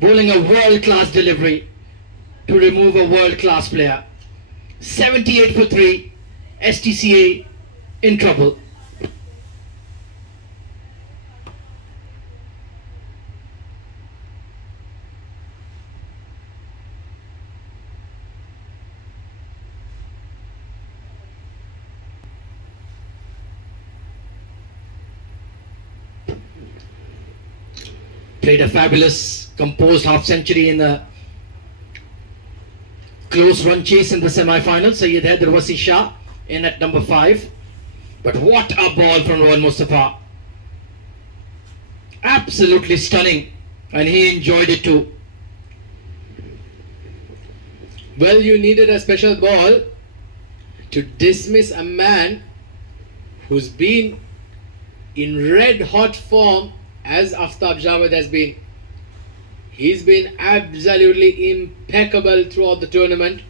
bowling a world-class delivery to remove a world-class player. 78 for 3, STCA in trouble. Played a fabulous composed half century in a close run chase in the semi-final. Syed Haider was Shah in at number 5. But what a ball from Rohan Mustafa. Absolutely stunning. And he enjoyed it too. Well, you needed a special ball to dismiss a man who's been in red hot form as Aftab Javed has been. He's been absolutely impeccable throughout the tournament.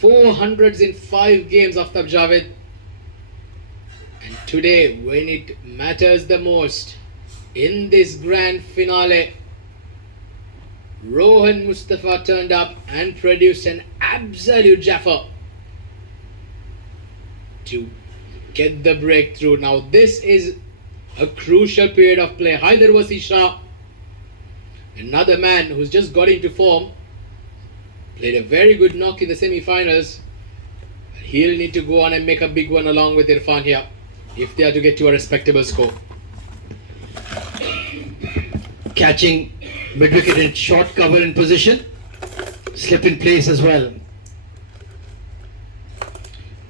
400s in 5 games, Aftab Javed. And today, when it matters the most, in this grand finale, Rohan Mustafa turned up and produced an absolute jaffer to get the breakthrough. Now, this is a crucial period of play. Haider was Shah, another man who's just got into form, played a very good knock in the semi-finals. He'll need to go on and make a big one along with Irfan here if they are to get to a respectable score. Catching mid-wicket in short cover in position, slip in place as well.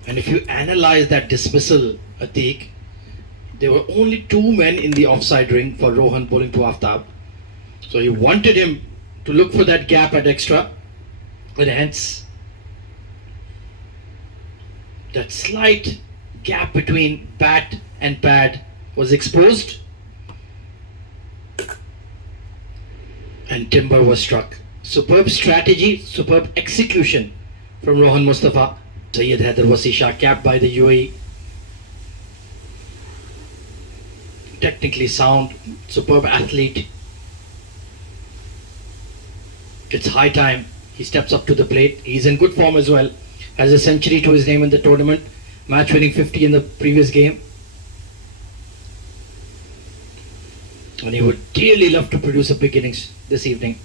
And if you analyze that dismissal, Atiq, there were only 2 men in the offside ring for Rohan bowling to Aftab. So he wanted him to look for that gap at extra, and hence that slight gap between bat and pad was exposed, and timber was struck. Superb strategy, superb execution from Rohan Mustafa. Syed Haider was Shah, capped by the UAE. Technically sound, superb athlete. It's high time he steps up to the plate. He's in good form as well. Has a century to his name in the tournament. Match winning 50 in the previous game. And he would dearly love to produce a big innings this evening.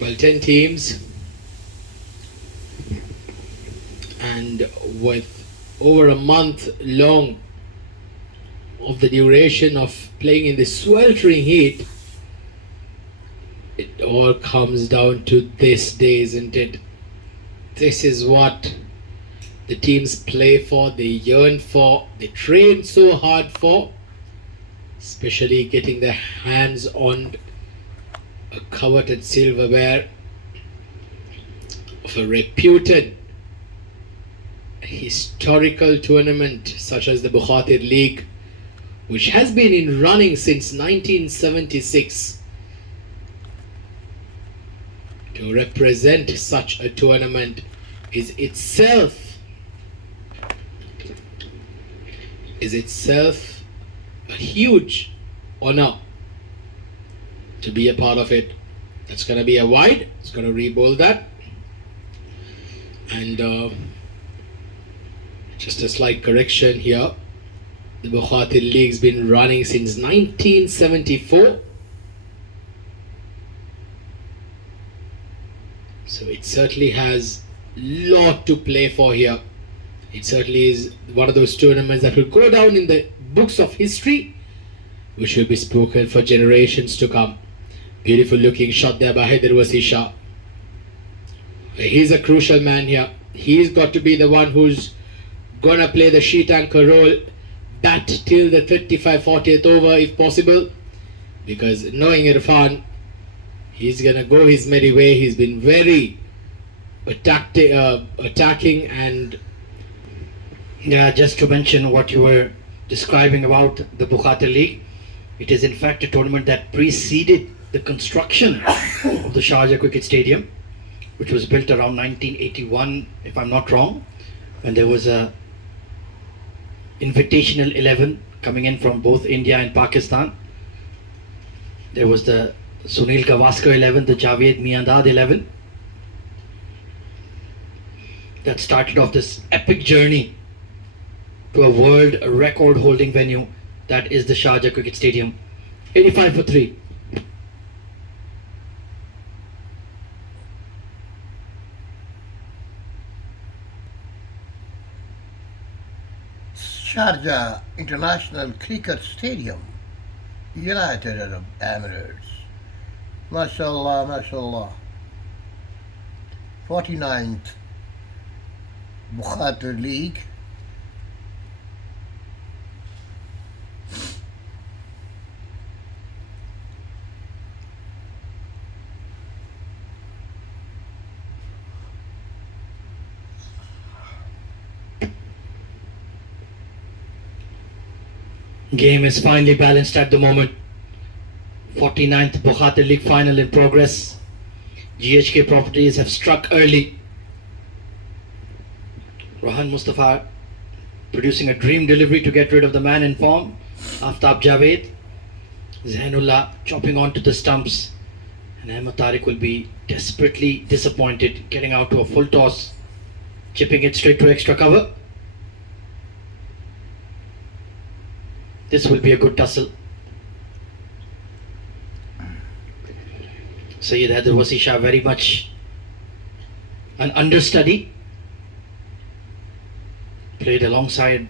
Well, 10 teams. And with over a month long of the duration of playing in the sweltering heat, it all comes down to this day, isn't it? This is what the teams play for, they yearn for, they train so hard for, especially getting their hands on a coveted silverware of a reputed historical tournament such as the Bukhatar League, which has been in running since 1976. To represent such a tournament is itself a huge honor to be a part of it. That's going to be a wide. It's going to re-bowl that. And just a slight correction here. The Bukhatar League's been running since 1974. So it certainly has a lot to play for here. It certainly is one of those tournaments that will go down in the books of history, which will be spoken for generations to come. Beautiful looking shot there by Haider Shah. He's a crucial man here. He's got to be the one who's gonna play the sheet anchor role, bat till the 35-40th over if possible, because knowing Irfan, he's gonna go his merry way. He's been very attacking. And yeah, just to mention what you were describing about the Bukhatar League, it is in fact a tournament that preceded the construction of the Sharjah Cricket Stadium, which was built around 1981, if I'm not wrong, when there was a invitational 11 coming in from both India and Pakistan. There was the Sunil Gavaskar 11, the Javed Miandad 11. That started off this epic journey to a world record holding venue, that is the Sharjah Cricket Stadium. 85 for 3. Sharjah International Cricket Stadium, United Arab Emirates. MashaAllah, MashaAllah. 49th Bukhatar League. Game is finely balanced at the moment. 49th Bukhatar League final in progress. GHK properties have struck early. Rohan Mustafa producing a dream delivery to get rid of the man in form, Aftab Javed. Zainullah chopping onto the stumps, and Ahmed Tariq will be desperately disappointed, getting out to a full toss, chipping it straight to extra cover. This will be a good tussle. Syed Haider Shah very much an understudy. Played alongside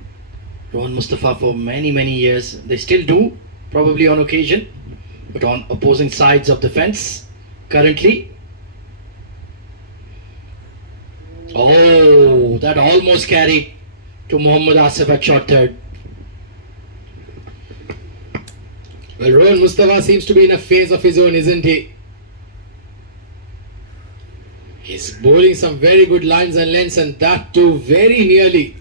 Rohan Mustafa for many years. They still do, probably on occasion, but on opposing sides of the fence currently. Oh, that almost carried to Mohammad Asif at short third. Well, Rohan Mustafa seems to be in a phase of his own, isn't he? He's bowling some very good lines and lengths, and that too very nearly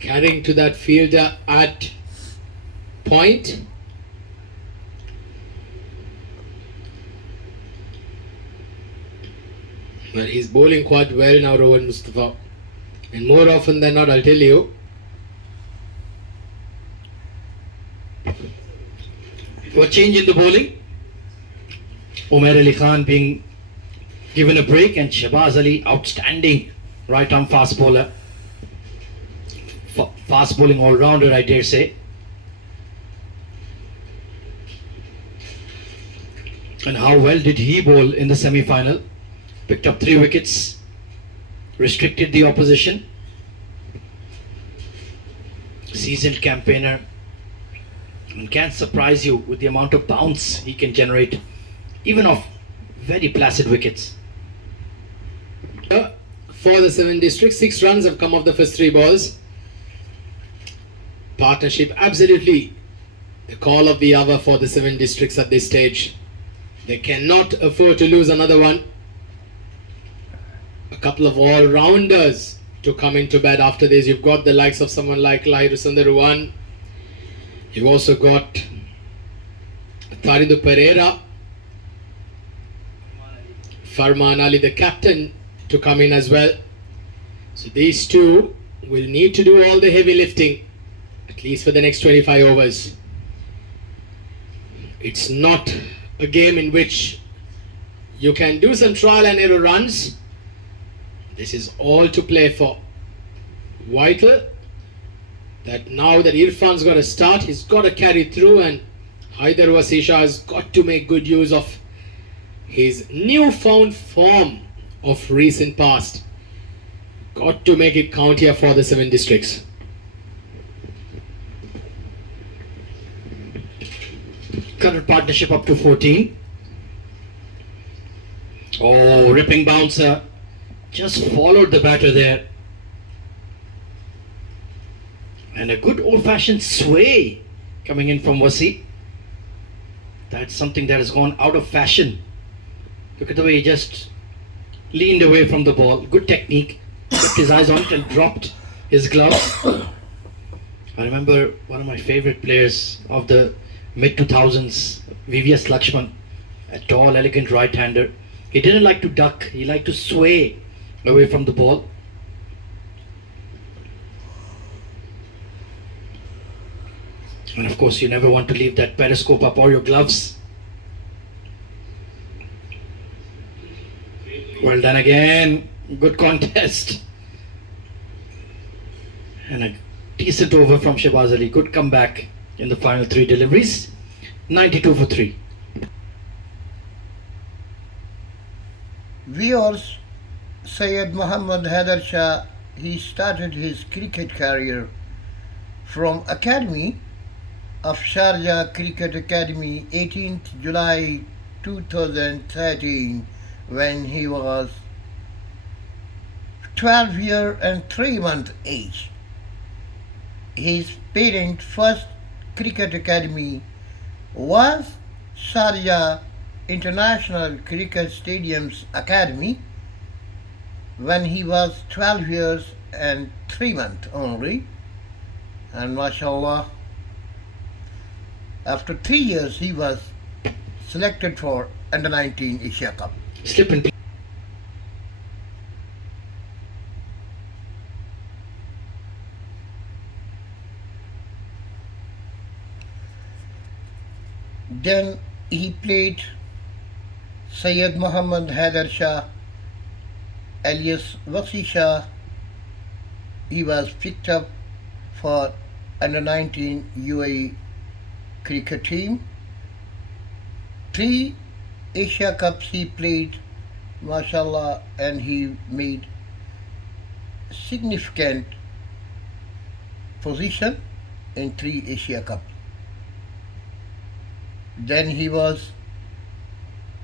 carrying to that fielder at point. Well, he's bowling quite well now, Rohan Mustafa, and more often than not, I'll tell you. A change in the bowling. Umair Ali Khan being given a break, and Shahbaz Ali, outstanding right arm fast bowler. Fast bowling all-rounder, I dare say. And how well did he bowl in the semi-final? Picked up 3 wickets, restricted the opposition. Seasoned campaigner, and can surprise you with the amount of bounce he can generate, even off very placid wickets. For the 7 districts, 6 runs have come off the first 3 balls. Partnership absolutely the call of the hour for the 7 districts at this stage. They cannot afford to lose another one. A couple of all-rounders to come into bat after this. You've got the likes of someone like Lahir. You've also got Taridu Pereira, Farman Ali, the captain, to come in as well. So these two will need to do all the heavy lifting, at least for the next 25 overs. It's not a game in which you can do some trial and error runs. This is all to play for. Vital that now that Irfan's got to start, he's got to carry through, and Haider Shah has got to make good use of his newfound form of recent past. Got to make it count here for the 7 districts. Current partnership up to 14. Oh, ripping bouncer. Just followed the batter there. And a good old-fashioned sway coming in from Wasi. That's something that has gone out of fashion. Look at the way he just leaned away from the ball. Good technique. Kept his eyes on it and dropped his gloves. I remember one of my favorite players of the mid-2000s, VVS Lakshman, a tall, elegant right-hander. He didn't like to duck. He liked to sway away from the ball. And of course, you never want to leave that periscope up or your gloves. Well done again. Good contest. And a decent over from Shahbaz Ali. Good comeback in the final three deliveries. 92 for 3. Viewers, Syed Muhammad Haider Shah, he started his cricket career from Academy of Sharjah Cricket Academy 18th July 2013 when he was 12 year and 3 month age. His parent first cricket academy was Sharjah International Cricket Stadium's academy when he was 12 years and 3 months only. And mashallah, after 3 years he was selected for Under 19 Asia Cup. Slip and Then he played Syed Muhammad Haider Shah alias Wasi Shah. He was picked up for Under 19 UAE cricket team. 3 Asia Cups he played, mashallah, and he made significant position in 3 Asia Cups. Then he was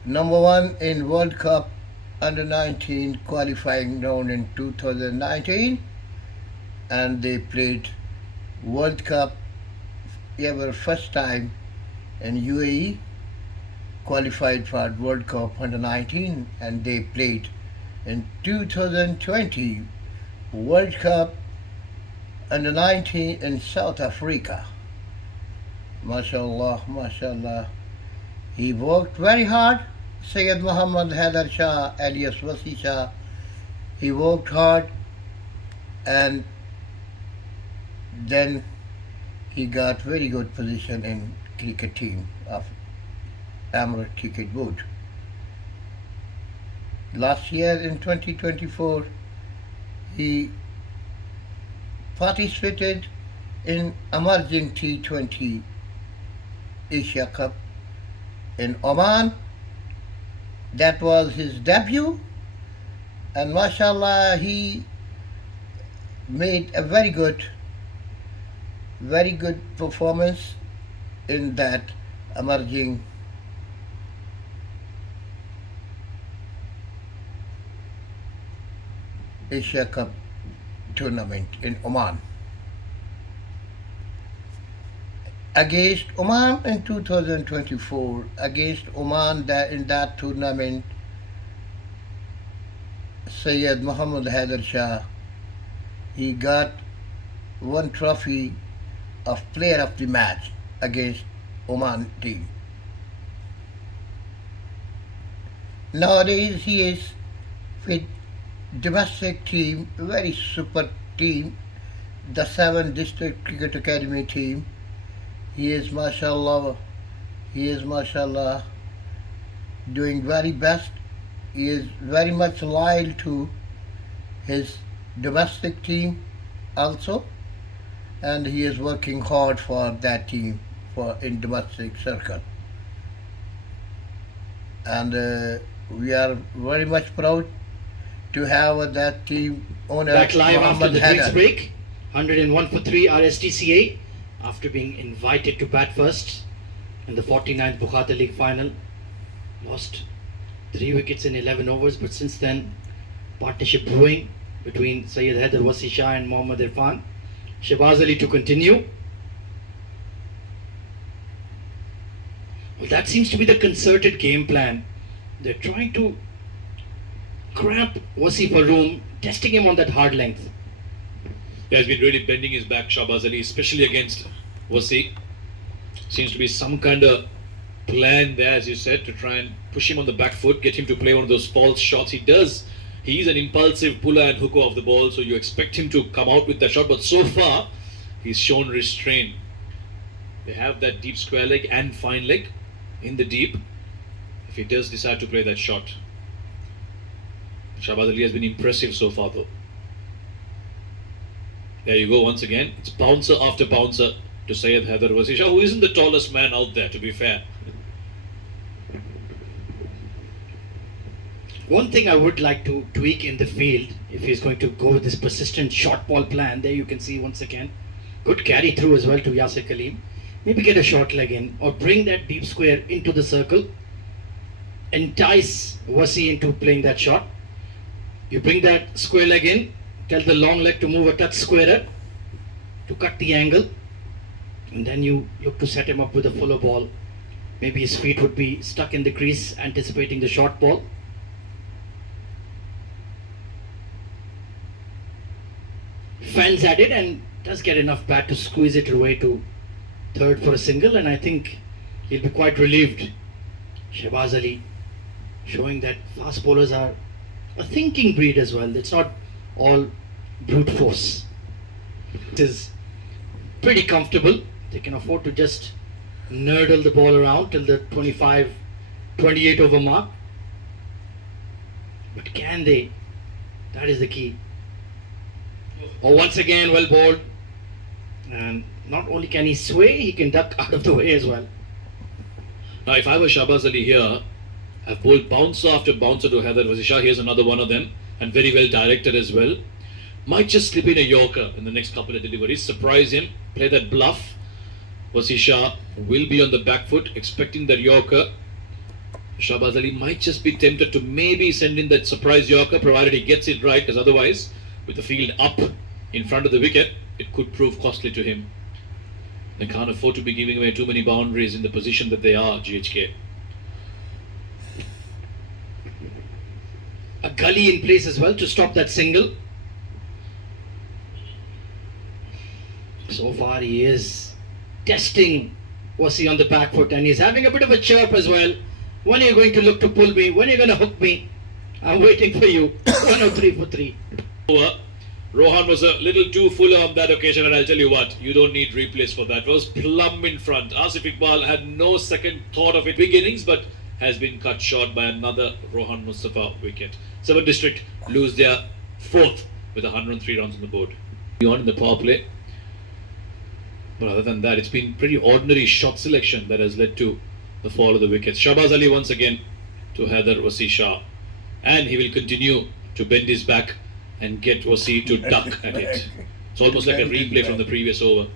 number 1 in World Cup Under 19 qualifying round in 2019, and they played World Cup ever first time in UAE, qualified for World Cup Under 19, and they played in 2020 World Cup Under 19 in South Africa. MashaAllah, MashaAllah. He worked very hard. Syed Muhammad Haider Shah alias Wasi Shah. He worked hard, and then he got very good position in cricket team of Emirates Cricket Board. Last year in 2024, he participated in emerging T20 Asia Cup in Oman. That was his debut, and mashallah, he made a very good performance in that emerging Asia Cup tournament in Oman. Against Oman in 2024, against Oman in that tournament, Syed Muhammad Haider Shah, he got one trophy of player of the match against Oman team. Nowadays he is with domestic team, very super team, the 7 District Cricket Academy team. He is mashallah doing very best. He is very much loyal to his domestic team also, and he is working hard for that team in domestic circle. And we are very much proud to have that team owner. back live after Muhammad the drinks Haider. break. 101 for 3 RSTCA after being invited to bat first in the 49th Bukhatar League final. Lost 3 wickets in 11 overs, but since then partnership brewing between Syed Haider, Wasi Shah and Mohammad Irfan. Shahbaz Ali to continue. Well, that seems to be the concerted game plan. They're trying to cramp Wasi for room, testing him on that hard length. He has been really bending his back, Shahbaz Ali, especially against Wasi. Seems to be some kind of plan there, as you said, to try and push him on the back foot, get him to play one of those false shots. He's an impulsive puller and hooker of the ball, so you expect him to come out with that shot, but so far he's shown restraint. They have that deep square leg and fine leg in the deep. If he does decide to play that shot. Shahbaz Ali has been impressive so far though. There you go once again. It's bouncer after bouncer to Syed Haider Wasi Shah, who isn't the tallest man out there, to be fair. One thing I would like to tweak in the field, if he's going to go with this persistent short ball plan, there you can see once again, good carry through as well to Yasir Kaleem. Maybe get a short leg in or bring that deep square into the circle, entice Wasi into playing that shot. You bring that square leg in, tell the long leg to move a touch squarer to cut the angle, and then you look to set him up with a fuller ball. Maybe his feet would be stuck in the crease anticipating the short ball. Fans at it and does get enough bat to squeeze it away to third for a single, and I think he'll be quite relieved. Shahbaz Ali showing that fast bowlers are a thinking breed as well. It's not all brute force. It is pretty comfortable. They can afford to just nurdle the ball around till the 25-28 over mark. But can they? That is the key. Oh, once again, well bowled. And not only can he sway, he can duck out of the way as well. Now, if I were Shahbaz Ali here, I've bowled bouncer after bouncer to Haider Wasi Shah. Here's another one of them, and very well directed as well. Might just slip in a Yorker in the next couple of deliveries, surprise him, play that bluff. Wasi Shah will be on the back foot, expecting that Yorker. Shahbaz Ali might just be tempted to maybe send in that surprise Yorker, provided he gets it right, because otherwise, with the field up in front of the wicket, it could prove costly to him. They can't afford to be giving away too many boundaries in the position that they are, GHK. A gully in place as well to stop that single. So far he is testing Wasi on the back foot, and he's having a bit of a chirp as well. When are you going to look to pull me? When are you going to hook me? I'm waiting for you. 103 for 3. Rohan was a little too full on that occasion, and I'll tell you what, you don't need replays for that. It was plumb in front. Asif Iqbal had no second thought of it beginnings, but has been cut short by another Rohan Mustafa wicket. 7 District lose their 4th with 103 runs on the board. On in the power play. But other than that, it's been pretty ordinary shot selection that has led to the fall of the wickets. Shahbaz Ali once again to Haider Wasi Shah. And he will continue to bend his back and get Wasi to duck at it. It's almost like a replay from the previous over.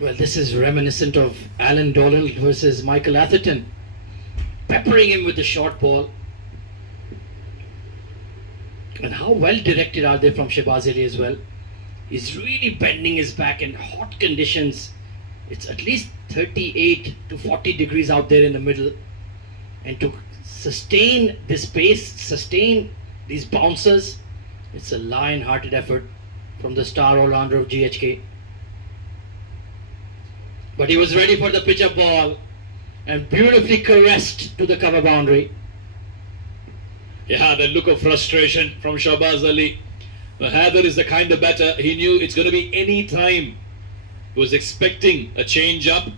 Well, this is reminiscent of Alan Donald versus Michael Atherton. Peppering him with the short ball. And how well directed are they from Shahbaz Ali as well. He's really bending his back in hot conditions. It's at least 38 to 40 degrees out there in the middle. And to sustain this pace, sustain these bouncers, it's a lion-hearted effort from the star all-rounder of GHK. But he was ready for the pitch-up ball and beautifully caressed to the cover boundary. Yeah, that look of frustration from Shahbaz Ali. Haider is the kind of batter, he knew it's going to be any time. He was expecting a change-up,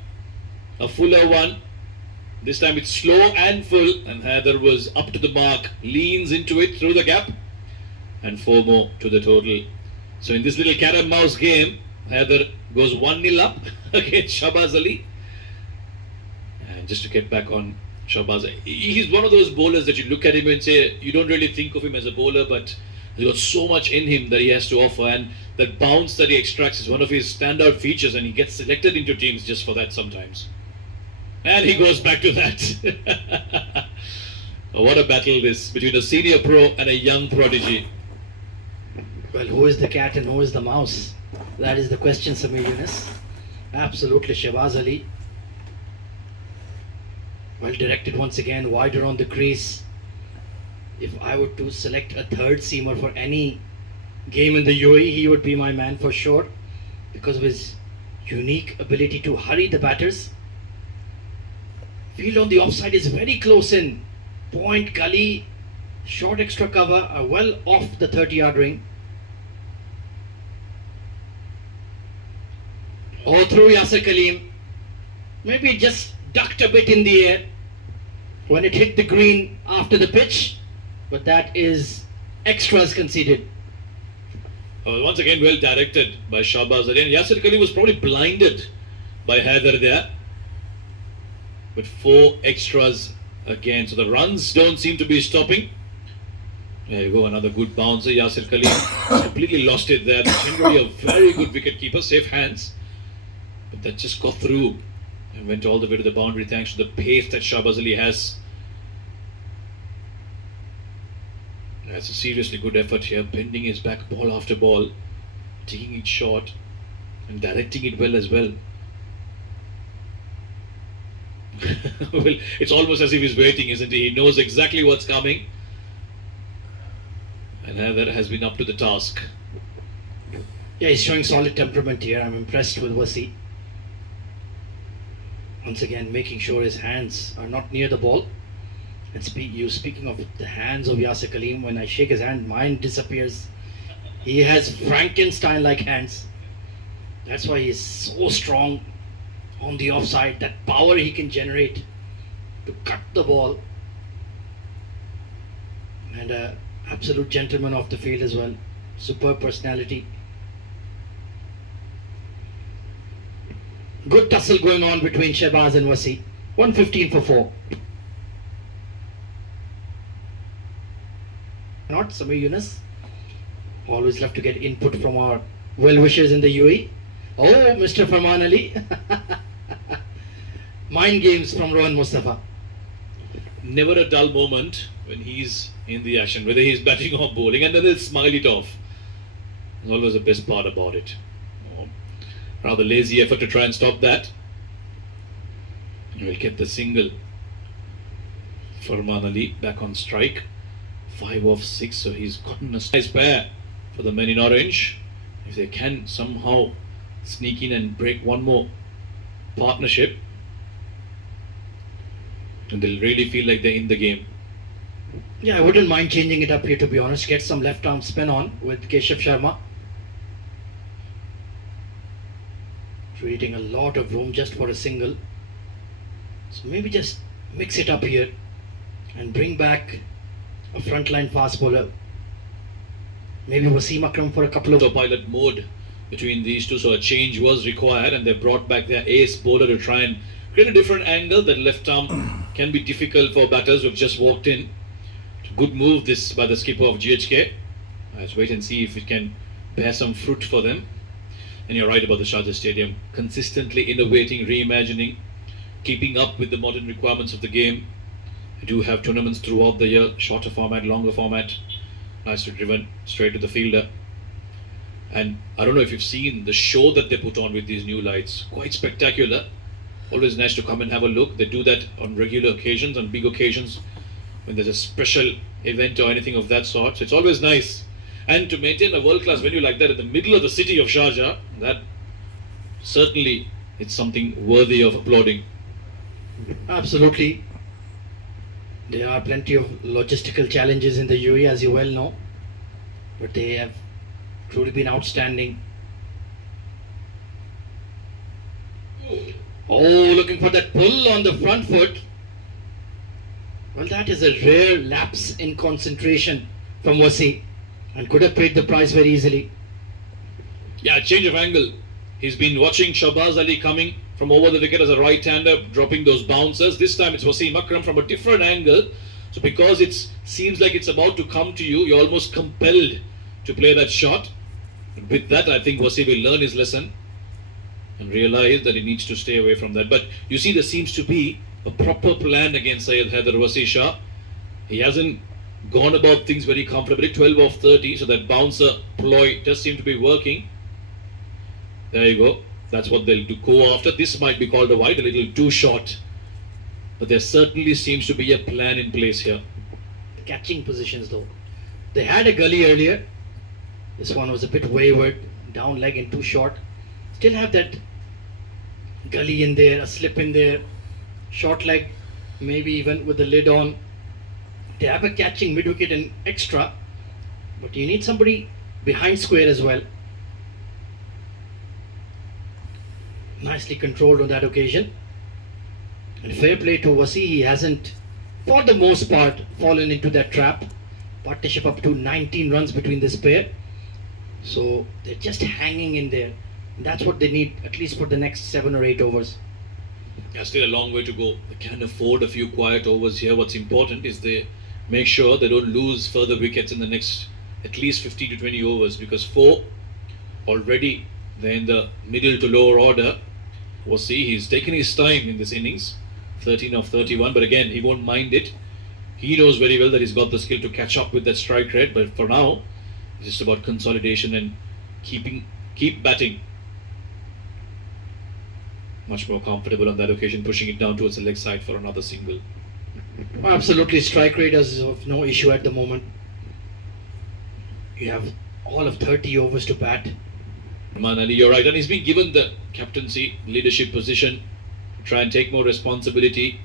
a fuller one. This time it's slow and full, and Haider was up to the mark, leans into it through the gap, and 4 more to the total. So in this little cat and mouse game, Haider goes 1-0 up against Shahbaz Ali. And just to get back on Shahbaz, he's one of those bowlers that you look at him and say, you don't really think of him as a bowler, but he's got so much in him that he has to offer, and that bounce that he extracts is one of his standout features, and he gets selected into teams just for that sometimes. And he goes back to that. What a battle this between a senior pro and a young prodigy. Well, who is the cat and who is the mouse? That is the question, Samir Yunus. Absolutely, Shahbaz Ali. Well directed once again, wider on the crease. If I were to select a third seamer for any game in the UAE, he would be my man for sure, because of his unique ability to hurry the batters. Field on the offside is very close in. Point, gully, short extra cover are well off the 30-yard ring. Oh, through Yasser Kaleem. Maybe it just ducked a bit in the air when it hit the green after the pitch. But that is extras conceded. Once again, well directed by Shahbaz Ali. And Yasser Kaleem was probably blinded by Haider there. But 4 extras again. So the runs don't seem to be stopping. There you go, another good bouncer. Yasser Kaleem completely lost it there. Generally a very good wicket keeper, safe hands. But that just got through and went all the way to the boundary thanks to the pace that Shahbaz Ali has. That's a seriously good effort here, bending his back ball after ball, taking it short and directing it well as well. Well, it's almost as if he's waiting, isn't he? He knows exactly what's coming. And Haider has been up to the task. Yeah, he's showing solid temperament here. I'm impressed with Wasi. Once again, making sure his hands are not near the ball. And speaking of the hands of Yasser Kaleem, when I shake his hand, mine disappears. He has Frankenstein-like hands. That's why he's so strong on the offside. That power he can generate to cut the ball. And an absolute gentleman off the field as well. Superb personality. Good tussle going on between Shahbaz and Wasi. 115 for 4. Not Samir Yunus. Always love to get input from our well-wishers in the UAE. Oh, Mr. Farman Ali. Mind games from Rohan Mustafa. Never a dull moment when he's in the action, whether he's batting or bowling, and then they'll smile it off. It's always the best part about it. Rather lazy effort to try and stop that. He will get the single. Farman Ali back on strike. 5 of 6, so he's gotten a nice pair for the men in orange. If they can somehow sneak in and break one more partnership, and they'll really feel like they're in the game. Yeah, I wouldn't mind changing it up here, to be honest. Get some left arm spin on with Keshav Sharma. Creating a lot of room just for a single. So maybe just mix it up here and bring back a frontline fast bowler. Maybe Wasim Akram for a couple of... Autopilot mode between these two, so a change was required, and they brought back their ace bowler to try and create a different angle. That left arm can be difficult for batters who've just walked in. Good move this by the skipper of GHK. Let's wait and see if it can bear some fruit for them. And you're right about the Sharjah Stadium. Consistently innovating, reimagining, keeping up with the modern requirements of the game. We do have tournaments throughout the year, shorter format, longer format. Nicely driven straight to the fielder. And I don't know if you've seen the show that they put on with these new lights. Quite spectacular. Always nice to come and have a look. They do that on regular occasions, on big occasions, when there's a special event or anything of that sort. So it's always nice. And to maintain a world-class venue like that in the middle of the city of Sharjah, that certainly it's something worthy of applauding. Absolutely. There are plenty of logistical challenges in the UAE, as you well know. But they have truly been outstanding. Oh, looking for that pull on the front foot. Well, that is a rare lapse in concentration from Wasi, and could have paid the price very easily. Yeah, change of angle. He's been watching Shahbaz Ali coming from over the wicket as a right-hander, dropping those bouncers. This time it's Wasim Akram from a different angle. So because it seems like it's about to come to you, you're almost compelled to play that shot. And with that, I think Wasi will learn his lesson and realize that he needs to stay away from that. But you see, there seems to be a proper plan against Syed Haider Wasi Shah. He hasn't gone about things very comfortably. 12 of 30, so that bouncer ploy does seem to be working. There you go. That's what they'll do. Go after. This might be called a wide, a little too short. But there certainly seems to be a plan in place here. Catching positions though. They had a gully earlier. This one was a bit wayward, down leg and too short. Still have that gully in there, a slip in there, short leg, maybe even with the lid on. They have a catching mid-wicket and extra, but you need somebody behind square as well. nicely controlled on that occasion. And fair play to Wasi, he hasn't, for the most part, fallen into that trap. Partnership up to 19 runs between this pair. So they're just hanging in there. And that's what they need, at least for the next 7 or 8 overs. Yeah, still a long way to go. They can afford a few quiet overs here. What's important is they make sure they don't lose further wickets in the next at least 15 to 20 overs, because 4 already they're in the middle to lower order. We'll see, he's taken his time in this innings, 13 of 31, but again, he won't mind it. He knows very well that he's got the skill to catch up with that strike rate, but for now, it's just about consolidation and keep batting. Much more comfortable on that occasion, pushing it down towards the leg side for another single. Absolutely, strike rate is of no issue at the moment. You have all of 30 overs to bat. Man Ali, you're right, and he's been given the captaincy, leadership position, try and take more responsibility.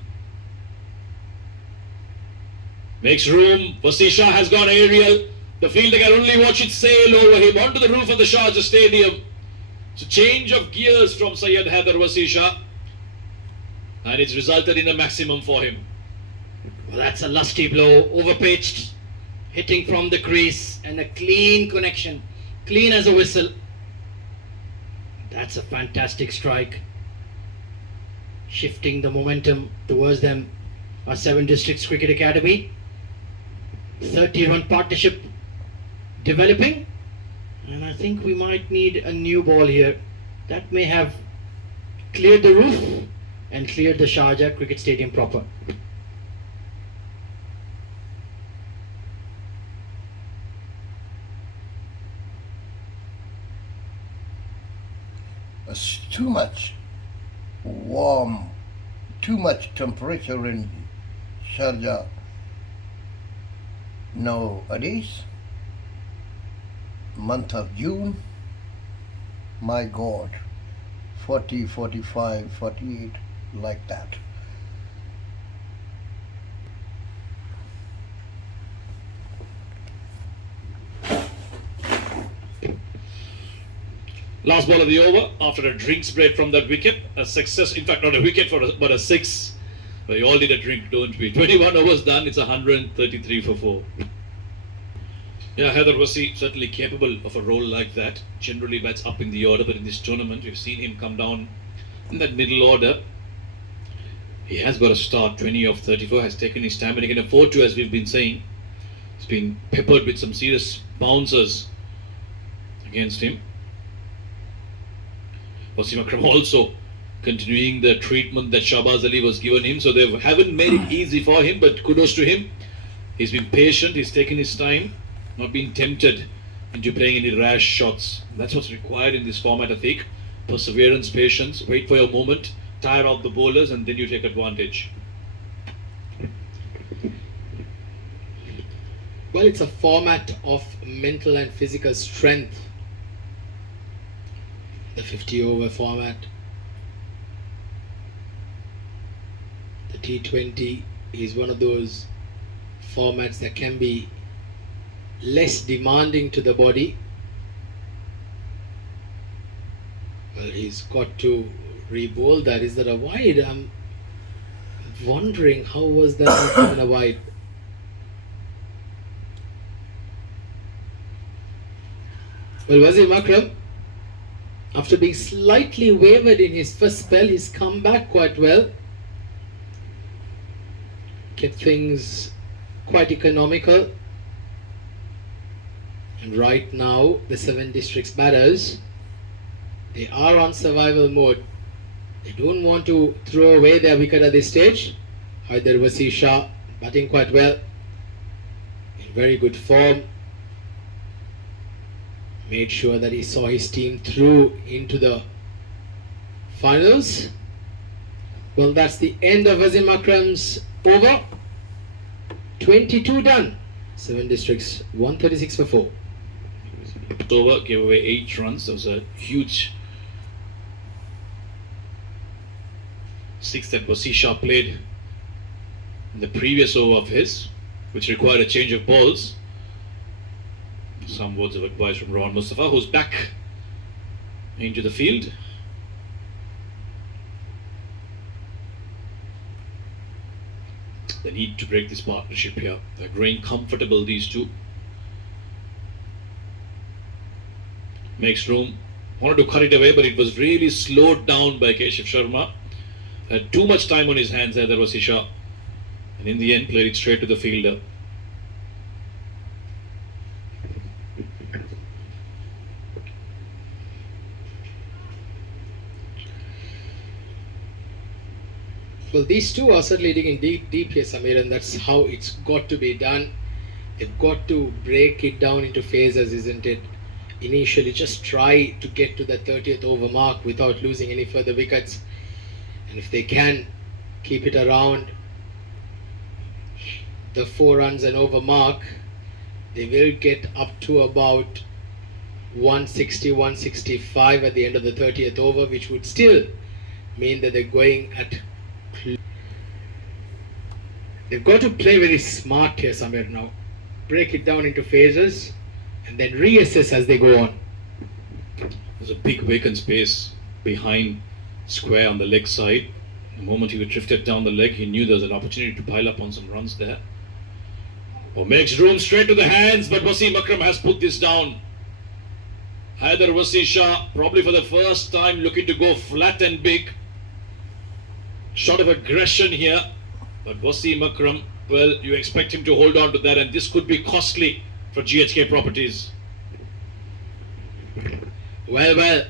Makes room. Shah has gone aerial. The fielder can only watch it sail over him onto the roof of the Sharjah Stadium. It's a change of gears from Syed Haider Shah, and it's resulted in a maximum for him. Well, that's a lusty blow, overpitched, hitting from the crease, and a clean connection, clean as a whistle. That's a fantastic strike, shifting the momentum towards them. Our 7 Districts Cricket Academy, 30-run partnership developing, and I think we might need a new ball here. That may have cleared the roof and cleared the Sharjah Cricket Stadium proper. It's too much warm, too much temperature in Sharjah nowadays. Month of June, my God, 40, 45, 48, like that. Last ball of the over, after a drinks break from that wicket, a success, in fact not a wicket but a 6. We all did a drink, don't we? 21 overs done, it's 133 for 4. Yeah, Haider Wasi certainly capable of a role like that. Generally bats up in the order, but in this tournament we've seen him come down in that middle order. He has got a start, 20 of 34, has taken his time, and he can afford to, as we've been saying. He's been peppered with some serious bouncers against him. Wasim Akram also continuing the treatment that Shahbaz Ali was given him, so they haven't made it easy for him, but kudos to him. He's been patient, he's taken his time, not been tempted into playing any rash shots. That's what's required in this format, I think. Perseverance, patience, wait for your moment, tire out the bowlers, and then you take advantage. Well, it's a format of mental and physical strength. The 50-over format. The T20 is one of those formats that can be less demanding to the body. Well, he's got to re-bowl that. Is that a wide? I'm wondering how was that not even a wide. Well, Wasim Akram, after being slightly wavered in his first spell, he's come back quite well. Kept things quite economical. And right now, the 7 Districts batters, they are on survival mode. They don't want to throw away their wicket at this stage. Haider Shah batting quite well, in very good form. Made sure that he saw his team through into the finals. Well, that's the end of Wasim Akram's over. 22 done. 7 Districts, 136 for 4. Over, gave away 8 runs. That was a huge 6 that Shah played in the previous over of his, which required a change of balls. Some words of advice from Ron Mustafa, who's back into the field. They need to break this partnership here. They're growing comfortable, these two. Makes room. Wanted to cut it away, but it was really slowed down by Keshav Sharma. Had too much time on his hands there. There was Shah. And in the end, played it straight to the fielder. Well, these two are certainly digging deep here, Samir, and that's how it's got to be done. They've got to break it down into phases, isn't it? Initially, just try to get to the 30th over mark without losing any further wickets. And if they can keep it around the 4 runs and over mark, they will get up to about 160, 165 at the end of the 30th over, which would still mean that they're going at... They've got to play very smart here, Samir, now. Break it down into phases and then reassess as they go on. There's a big vacant space behind square on the leg side. The moment he drifted down the leg, he knew there was an opportunity to pile up on some runs there. Or makes room straight to the hands, but Wasim Akram has put this down. Haider Shah, probably for the first time, looking to go flat and big. Shot of aggression here, but Wasim Akram, well, you expect him to hold on to that, and this could be costly for GHK Properties. Well,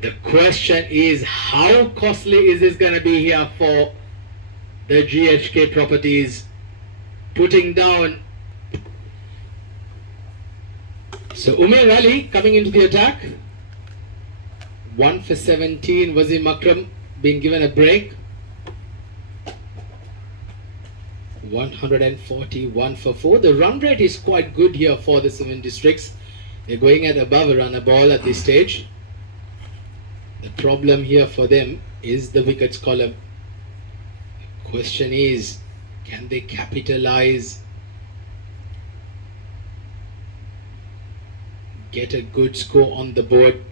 the question is, how costly is this going to be here for the GHK Properties? Putting down. So Umair Ali coming into the attack. 1 for 17. Wasim Akram being given a break. 141 for 4. The run rate is quite good here for the 7 districts. They're going at above a run a ball at this stage. The problem here for them is the wickets column. The question is, can they capitalize, get a good score on the board?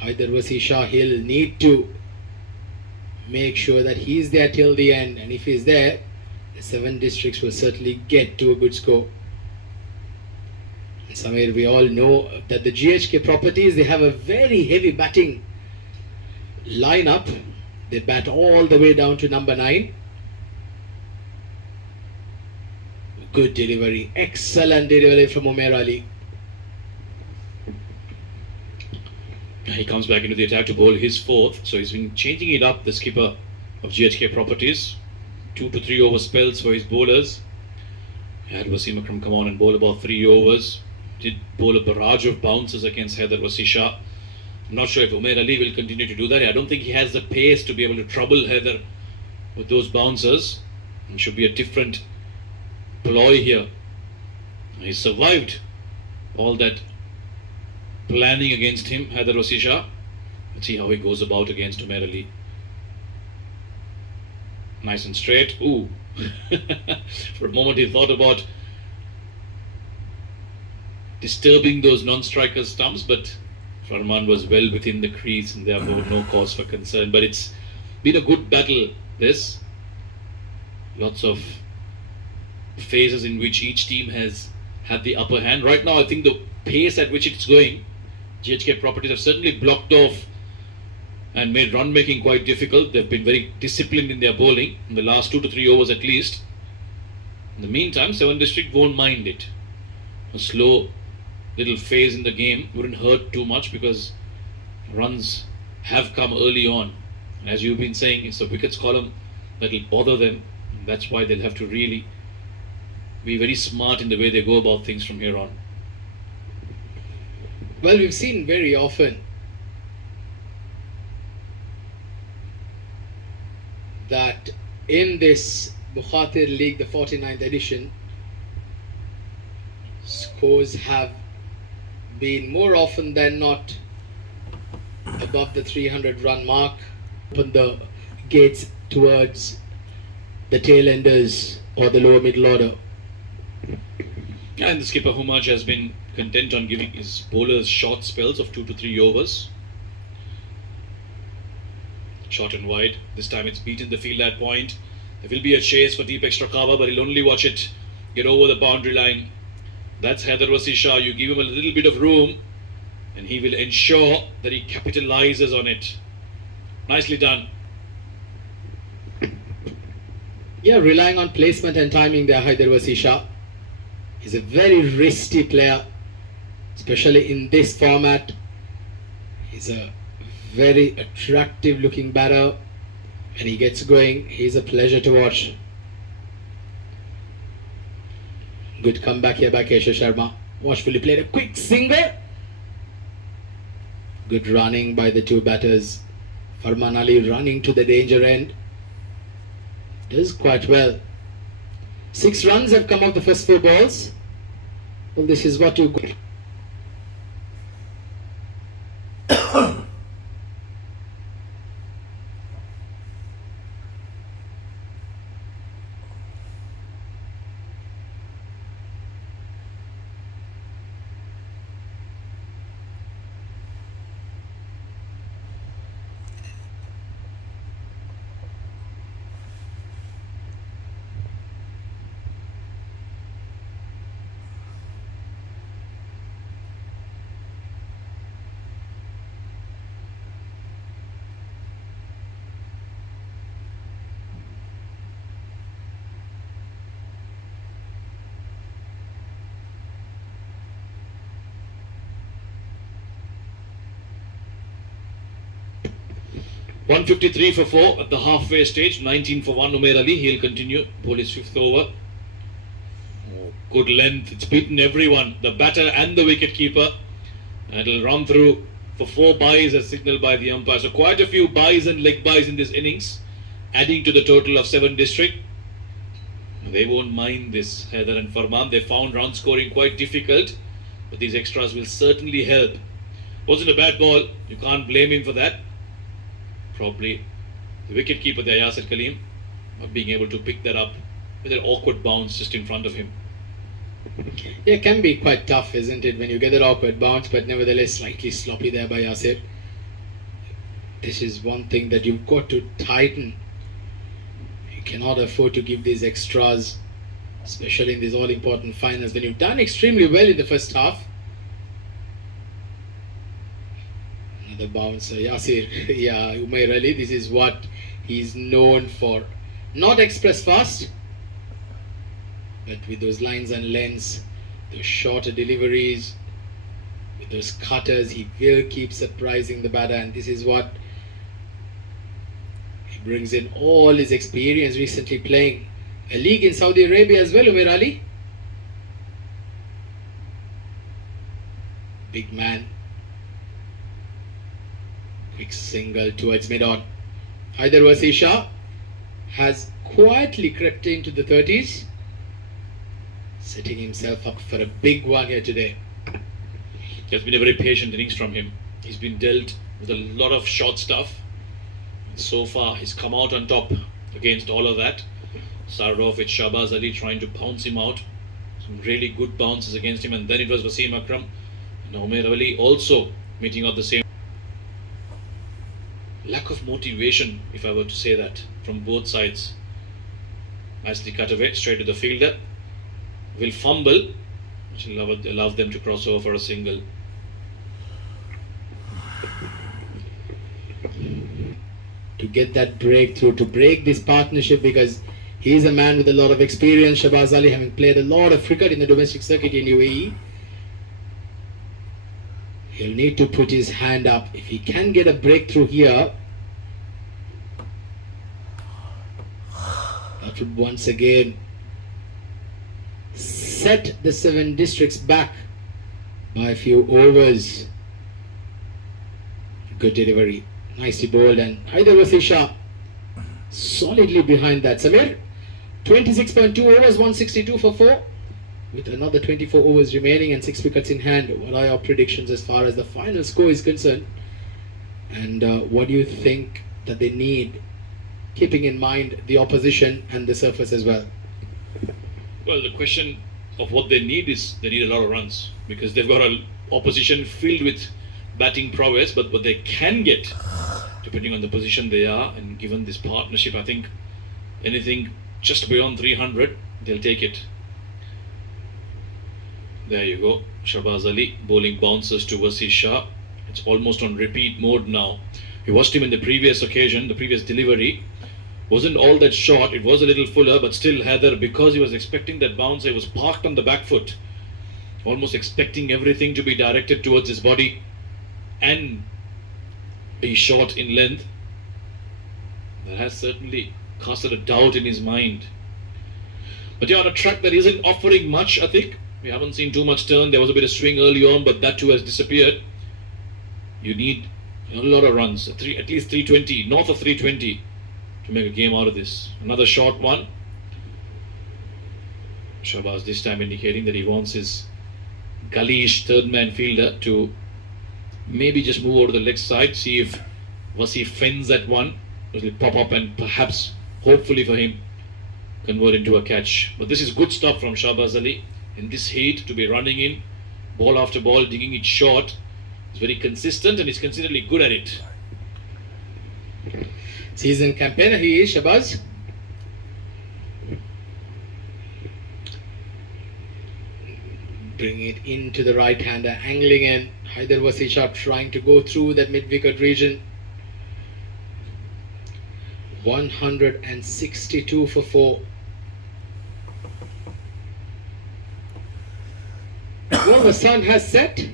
Haider Shah, he'll need to make sure that he's there till the end, and if he's there, the 7 districts will certainly get to a good score. And Samir, we all know that the GHK Properties, they have a very heavy batting lineup. They bat all the way down to number 9. Good delivery, excellent delivery from Umair Ali. He comes back into the attack to bowl his 4th, so he's been changing it up, the skipper of GHK Properties. 2 to 3 over spells for his bowlers. Had Wasim Akram come on and bowl about 3 overs. Did bowl a barrage of bounces against Haider Shah. I'm not sure if Umair Ali will continue to do that. I don't think he has the pace to be able to trouble Haider with those bouncers. It should be a different ploy here. He survived all that planning against him, Haider Shah. Let's see how he goes about against Umair Ali. Nice and straight. Ooh. For a moment he thought about disturbing those non-striker stumps, but Farman was well within the crease and therefore no cause for concern. But it's been a good battle, this. Lots of phases in which each team has had the upper hand. Right now, I think the pace at which it's going, GHK Properties have certainly blocked off and made run making quite difficult. They've been very disciplined in their bowling in the last 2 to 3 overs at least. In the meantime, 7 District won't mind it. A slow little phase in the game wouldn't hurt too much because runs have come early on. And as you've been saying, it's the wickets column that will bother them. That's why they'll have to really be very smart in the way they go about things from here on. Well, we've seen very often that in this Bukhatar League, the 49th edition, scores have been more often than not above the 300 run mark. Open the gates towards the tail enders or the lower middle order. And the skipper Humaj has been content on giving his bowlers short spells of 2 to 3 overs. Short and wide. This time it's beaten the field at point. There will be a chase for deep extra cover, but he'll only watch it get over the boundary line. That's Haider versus Shah. You give him a little bit of room and he will ensure that he capitalizes on it. Nicely done. Yeah, relying on placement and timing there, Haider versus Shah. He's a very risky player, especially in this format. He's a very attractive looking batter. When he gets going, he's a pleasure to watch. Good comeback here by Keshav Sharma. Watchfully played a quick single. Good running by the two batters. Farman Ali running to the danger end. Does quite well. 6 runs have come off the first 4 balls. Well, this is what you got. .153 for 4 at the halfway stage. 19 for 1. Umair Ali. He'll continue. Ball is 5th over. Oh, good length. It's beaten everyone. The batter and the wicket keeper. And it'll run through for 4 byes as signalled by the umpire. So quite a few byes and leg byes in this innings, adding to the total of 7 district. They won't mind this, Haider and Farman. They found run scoring quite difficult, but these extras will certainly help. Wasn't a bad ball. You can't blame him for that. Probably the wicket keeper there, Yasir Kaleem, not being able to pick that up with an awkward bounce just in front of him. Yeah, it can be quite tough, isn't it, when you get that awkward bounce, but nevertheless slightly sloppy there by Yasir. This is one thing that you've got to tighten. You cannot afford to give these extras, especially in these all-important finals, when you've done extremely well in the first half. The bouncer, Yasir, yeah, Umair Ali, this is what he's known for. Not express fast, but with those lines and lengths, those shorter deliveries, with those cutters, he will keep surprising the batter, and this is what he brings in all his experience recently playing a league in Saudi Arabia as well, Umair Ali. Big man. Quick single towards mid-on. Haider versus Shah has quietly crept into the 30s, setting himself up for a big one here today. It's been a very patient innings from him. He's been dealt with a lot of short stuff. And so far, he's come out on top against all of that. Started off with Shahbaz Ali trying to pounce him out. Some really good bounces against him, and then it was Wasim Akram and Umair Ali also meeting out the same. Lack of motivation, if I were to say that, from both sides. Nicely cut away, straight to the fielder. Will fumble, which will allow them to cross over for a single. To get that breakthrough, to break this partnership, because he's a man with a lot of experience. Shahbaz Ali having played a lot of cricket in the domestic circuit in UAE. He'll need to put his hand up. If he can get a breakthrough here, that would once again set the 7 districts back by a few overs. Good delivery, nicely bowled, and Haider versus Shah solidly behind that. Samir, 26.2 overs, 162 for 4. With another 24 overs remaining and 6 wickets in hand, what are your predictions as far as the final score is concerned? And what do you think that they need, keeping in mind the opposition and the surface as well? Well, the question of what they need is they need a lot of runs, because they've got an opposition filled with batting prowess, but what they can get, depending on the position they are, and given this partnership, I think Anything just beyond 300, they'll take it. There you go. Shahbaz Ali bowling bounces to Wasi Shah. It's almost on repeat mode now. We watched him in the previous occasion, the previous delivery. Wasn't all that short, it was a little fuller, but still Haider, because he was expecting that bounce, he was parked on the back foot, almost expecting everything to be directed towards his body and be short in length. That has certainly casted a doubt in his mind. But yeah, on a track that isn't offering much, I think. We haven't seen too much turn. There was a bit of swing early on, but that too has disappeared. You need a lot of runs, at least 320, north of 320, to make a game out of this. Another short one. Shahbaz this time indicating that he wants his gullish third man fielder to maybe just move over to the leg side, see if Wasi fends that one. It'll pop up and perhaps, hopefully for him, convert into a catch. But this is good stuff from Shahbaz Ali. In this heat, to be running in, ball after ball, digging it short. He's very consistent and he's consistently good at it. Season campaigner he is, Shahbaz. Bring it into the right hander, angling in. Haider Wasi Shah trying to go through that mid-wicket region. 162 for 4. Well, the sun has set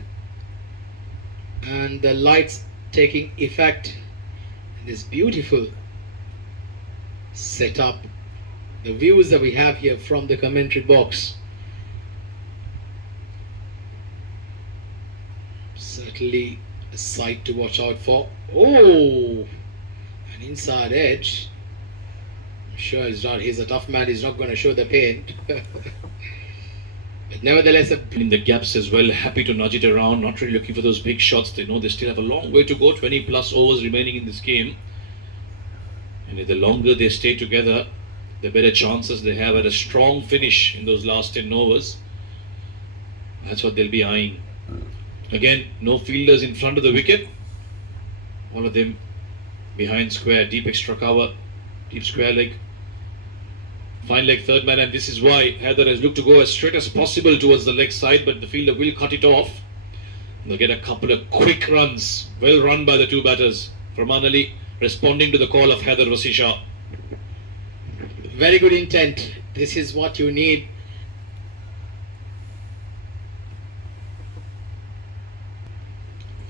and the lights taking effect in this beautiful setup. The views that we have here from the commentary box, certainly a sight to watch out for. Oh, an inside edge. I'm sure he's a tough man, he's not going to show the pain. But nevertheless, In the gaps as well, happy to nudge it around, not really looking for those big shots. They know they still have a long way to go, 20 plus overs remaining in this game. And the longer they stay together, the better chances they have at a strong finish in those last 10 overs. That's what they'll be eyeing. Again, no fielders in front of the wicket. All of them behind square, deep extra cover, deep square leg. Fine leg third man, and this is why Haider has looked to go as straight as possible towards the leg side, but the fielder will cut it off. They'll get a couple of quick runs, well run by the two batters. Farman Ali responding to the call of Haider Wasi Shah. very good intent. This is what you need.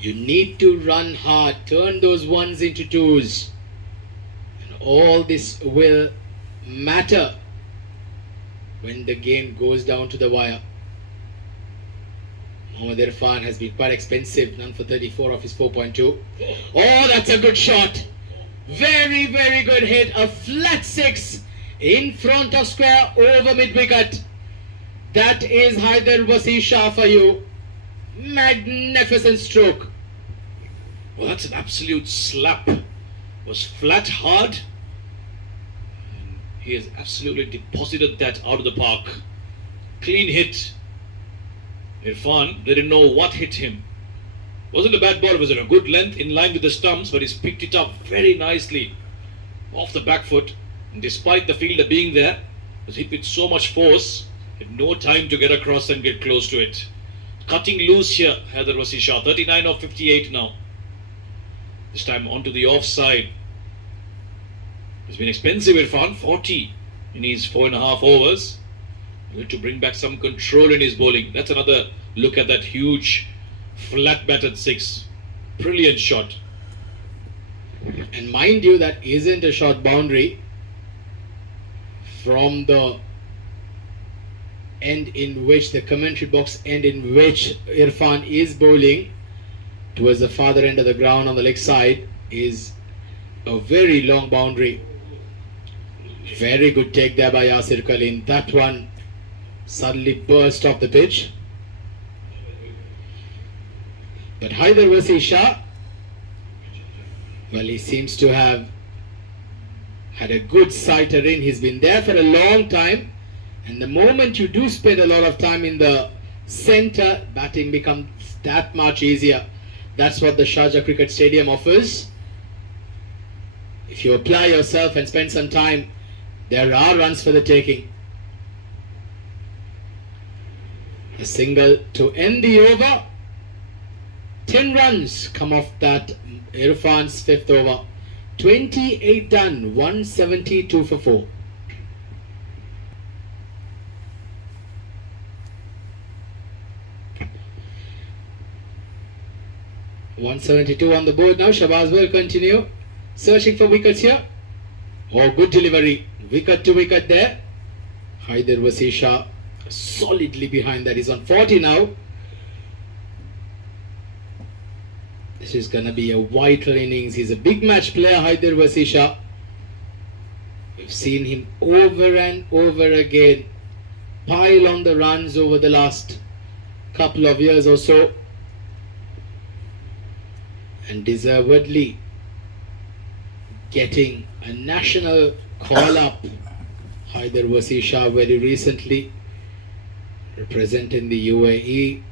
You need to run hard, turn those ones into twos. And all this will matter when the game goes down to the wire. Mohammad Irfan has been quite expensive, none for 34 off his 4.2. Oh, that's a good shot. Very, very good hit. A flat 6 in front of square over mid-wicket. That is Haider Wasi Shah for you. Magnificent stroke. Well, that's an absolute slap. Was flat hard. And he has absolutely deposited that out of the park. Clean hit. Irfan didn't know what hit him. Wasn't a bad ball, it was at a good length in line with the stumps, but he's picked it up very nicely off the back foot. And despite the fielder being there, was hit with so much force, had no time to get across and get close to it. Cutting loose here, Haider Wasi Shah, 39 of 58 now. This time onto the offside. It's been expensive, Irfan, 40 in his 4.5 overs. Need to bring back some control in his bowling. That's another look at that huge flat batted 6. Brilliant shot. And mind you, that isn't a short boundary from the end in which the commentary box end in which Irfan is bowling towards the farther end of the ground on the leg side is a very long boundary. Very good take there by Yasir Khalil. That one suddenly burst off the pitch. But Haider Wasi Shah, well, he seems to have had a good sighter in. He's been there for a long time, and the moment you do spend a lot of time in the center, batting becomes that much easier. That's what the Sharjah Cricket Stadium offers. If you apply yourself and spend some time There are runs for the taking. A single to end the over. 10 runs come off that Irfan's fifth over. 28 done, 172 for 4. $172 on the board now. Shabazz will continue searching for wickets here. Oh, good delivery. Wicket to wicket there. Haider versus Shah solidly behind that. He's on 40 now. This is going to be a vital innings. He's a big match player, Haider versus Shah. We've seen him over and over again pile on the runs over the last couple of years or so. And deservedly getting a national call-up. Haider versus Shah very recently, representing the UAE,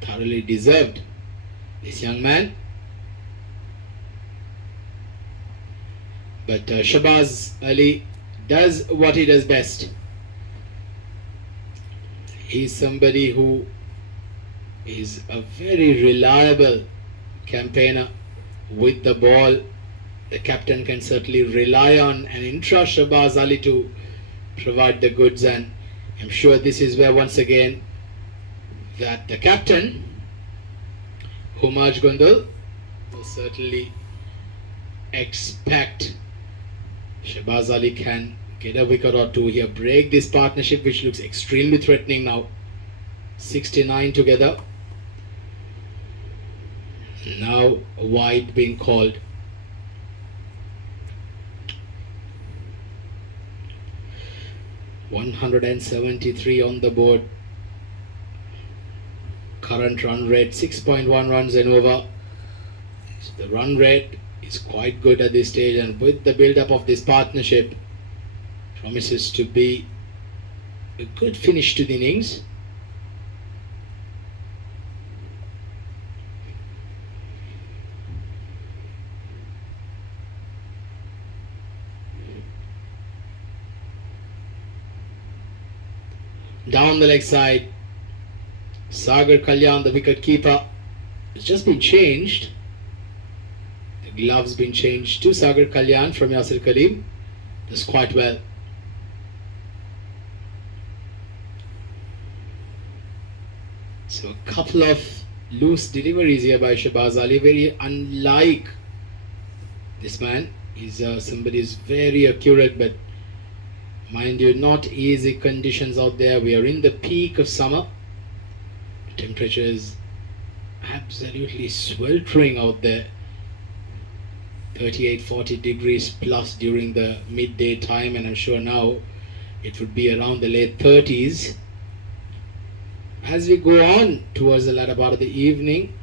thoroughly deserved. This young man. But Shabazz Ali does what he does best. He's somebody who is a very reliable campaigner with the ball. The captain can certainly rely on and entrust Shabazz Ali to provide the goods, and I'm sure this is where once again that the captain Humaj Gondal will certainly expect Shabazz Ali can get a wicket or two here, break this partnership which looks extremely threatening now. 69 together. Now a wide being called. $173 on the board. Current run rate 6.1 runs and over. So the run rate is quite good at this stage, and with the build up of this partnership promises to be a good finish to the innings. Down the leg side, Sagar Kalyan, the wicket keeper, has just been changed. The gloves been changed to Sagar Kalyan from Yasir Kaleem. Does quite well. So a couple of loose deliveries here by Shabazz Ali, very unlike this man. He's somebody who's very accurate, but mind you, not easy conditions out there. We are in the peak of summer. Temperature is absolutely sweltering out there. 38-40 degrees plus during the midday time, and I'm sure now it would be around the late 30s. As we go on towards the latter part of the evening,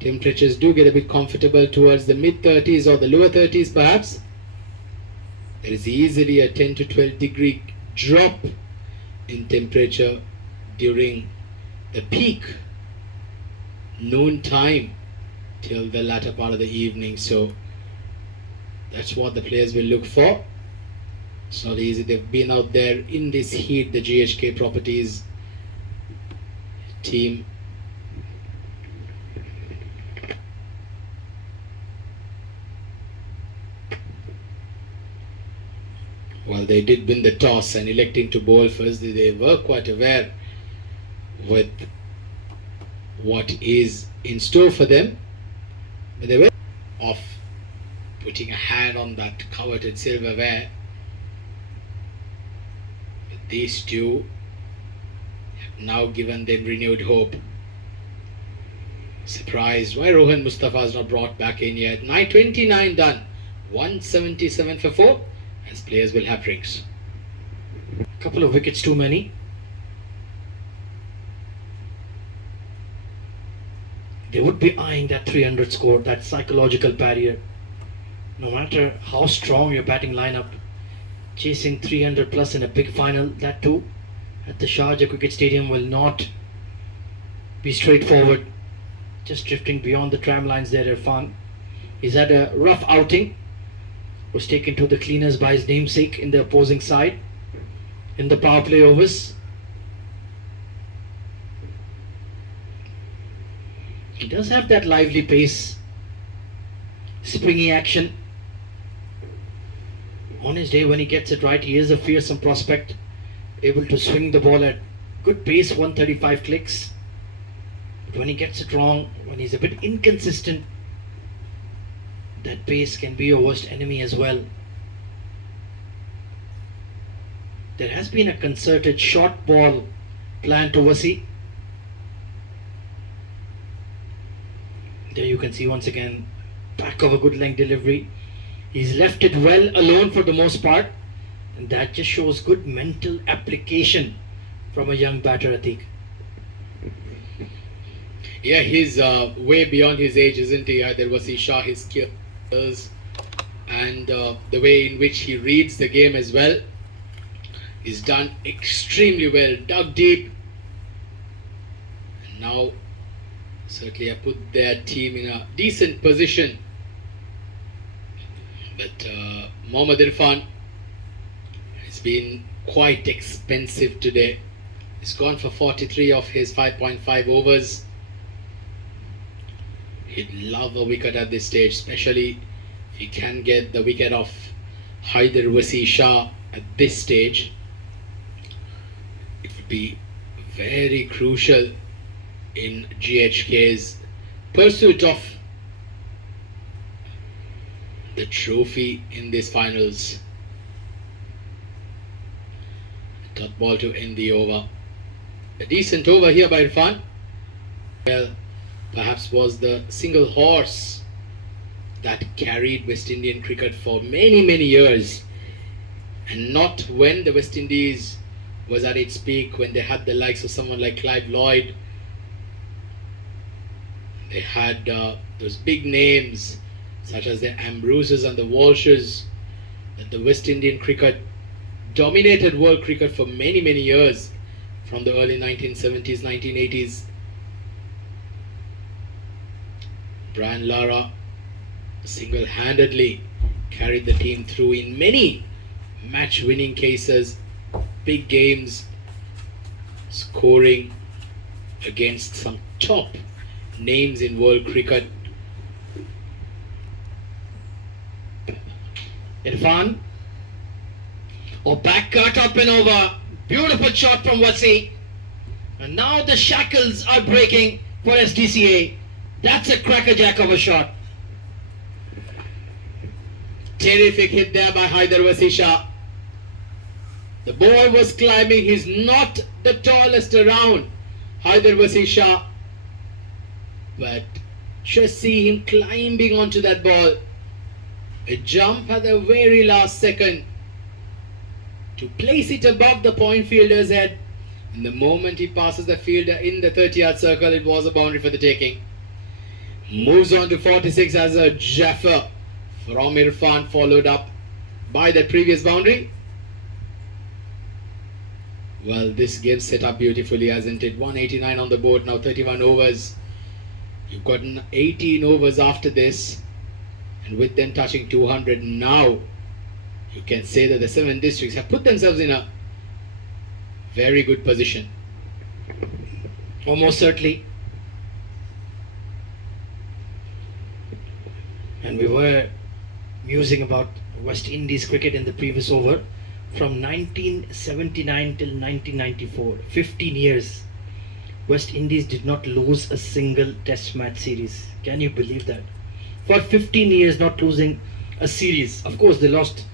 temperatures do get a bit comfortable towards the mid 30s or the lower 30s perhaps. There is easily a 10 to 12 degree drop in temperature during the peak noon time till the latter part of the evening. So that's what the players will look for. It's not easy. They've been out there in this heat, the GHK Properties team. Well, they did win the toss and electing to bowl first. They were quite aware with what is in store for them. But they were off putting a hand on that coveted silverware. But these two have now given them renewed hope. Surprised why Rohan Mustafa is not brought back in yet. 929 done, 177 for 4. As players will have drinks. Couple of wickets too many. They would be eyeing that 300 score, that psychological barrier. No matter how strong your batting lineup, chasing 300 plus in a big final, that too at the Sharjah Cricket Stadium, will not be straightforward. Just drifting beyond the tram lines there, Irfan. He's had a rough outing. was taken to the cleaners by his namesake in the opposing side in the power play overs. He does have that lively pace, springy action. On his day when he gets it right, he is a fearsome prospect, able to swing the ball at good pace, 135 clicks. But when he gets it wrong, when he's a bit inconsistent, that pace can be your worst enemy as well. There has been a concerted short ball plan to Wasi. There you can see once again, back of a good length delivery. He's left it well alone for the most part, and that just shows good mental application from a young batter, Atiq. Yeah, he's way beyond his age, isn't he? There was Shah, his skills, and the way in which he reads the game as well. He's done extremely well, dug deep. And now, certainly, I put their team in a decent position. But Mohammad Irfan has been quite expensive today. He's gone for 43 of his 5.5 overs. He'd love a wicket at this stage, especially if he can get the wicket of Haider Wasi Shah at this stage. It would be very crucial in GHK's pursuit of the trophy in these finals. Dot ball to end the over. A decent over here by Irfan. Well, perhaps was the single horse that carried West Indian cricket for many years, and not when the West Indies was at its peak, when they had the likes of someone like Clive Lloyd. They had those big names such as the Ambruses and the Walshes, that the West Indian cricket dominated world cricket for many years, from the early 1970s, 1980s. Brian Lara single-handedly carried the team through in many match-winning cases, big games, scoring against some top names in world cricket. Irfan. Back cut up and over. Beautiful shot from Wasi. And now the shackles are breaking for SDCA. That's a crackerjack of a shot. Terrific hit there by Haider Wasi Shah. The ball was climbing. He's not the tallest around, Haider Wasi Shah. But just see him climbing onto that ball. A jump at the very last second to place it above the point fielder's head. And the moment he passes the fielder in the 30-yard circle, it was a boundary for the taking. Moves on to 46 as a Jaffer from Irfan, followed up by the previous boundary. Well, this game set up beautifully, hasn't it? 189 on the board, now 31 overs. You've got 18 overs after this, and with them touching 200 now, you can say that the 7 districts have put themselves in a very good position. Almost certainly. And we were musing about West Indies cricket in the previous over. From 1979 till 1994, 15 years, West Indies did not lose a single test match series. Can you believe that? For 15 years not losing a series. Of course they lost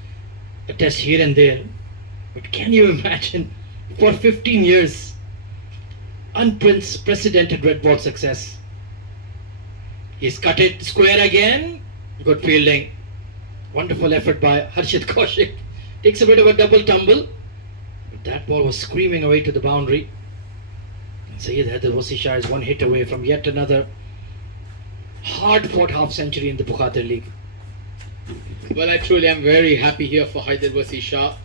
a test here and there, but can you imagine, for 15 years, unprecedented red ball success. He's cut it square again. Good fielding. Wonderful effort by Harshit Kaushik. Takes a bit of a double tumble, but that ball was screaming away to the boundary. And Syed Haider Wasi Shah is one hit away from yet another hard-fought half-century in the Bukhatar League. Well, I truly am very happy here for Haider Wasi Shah.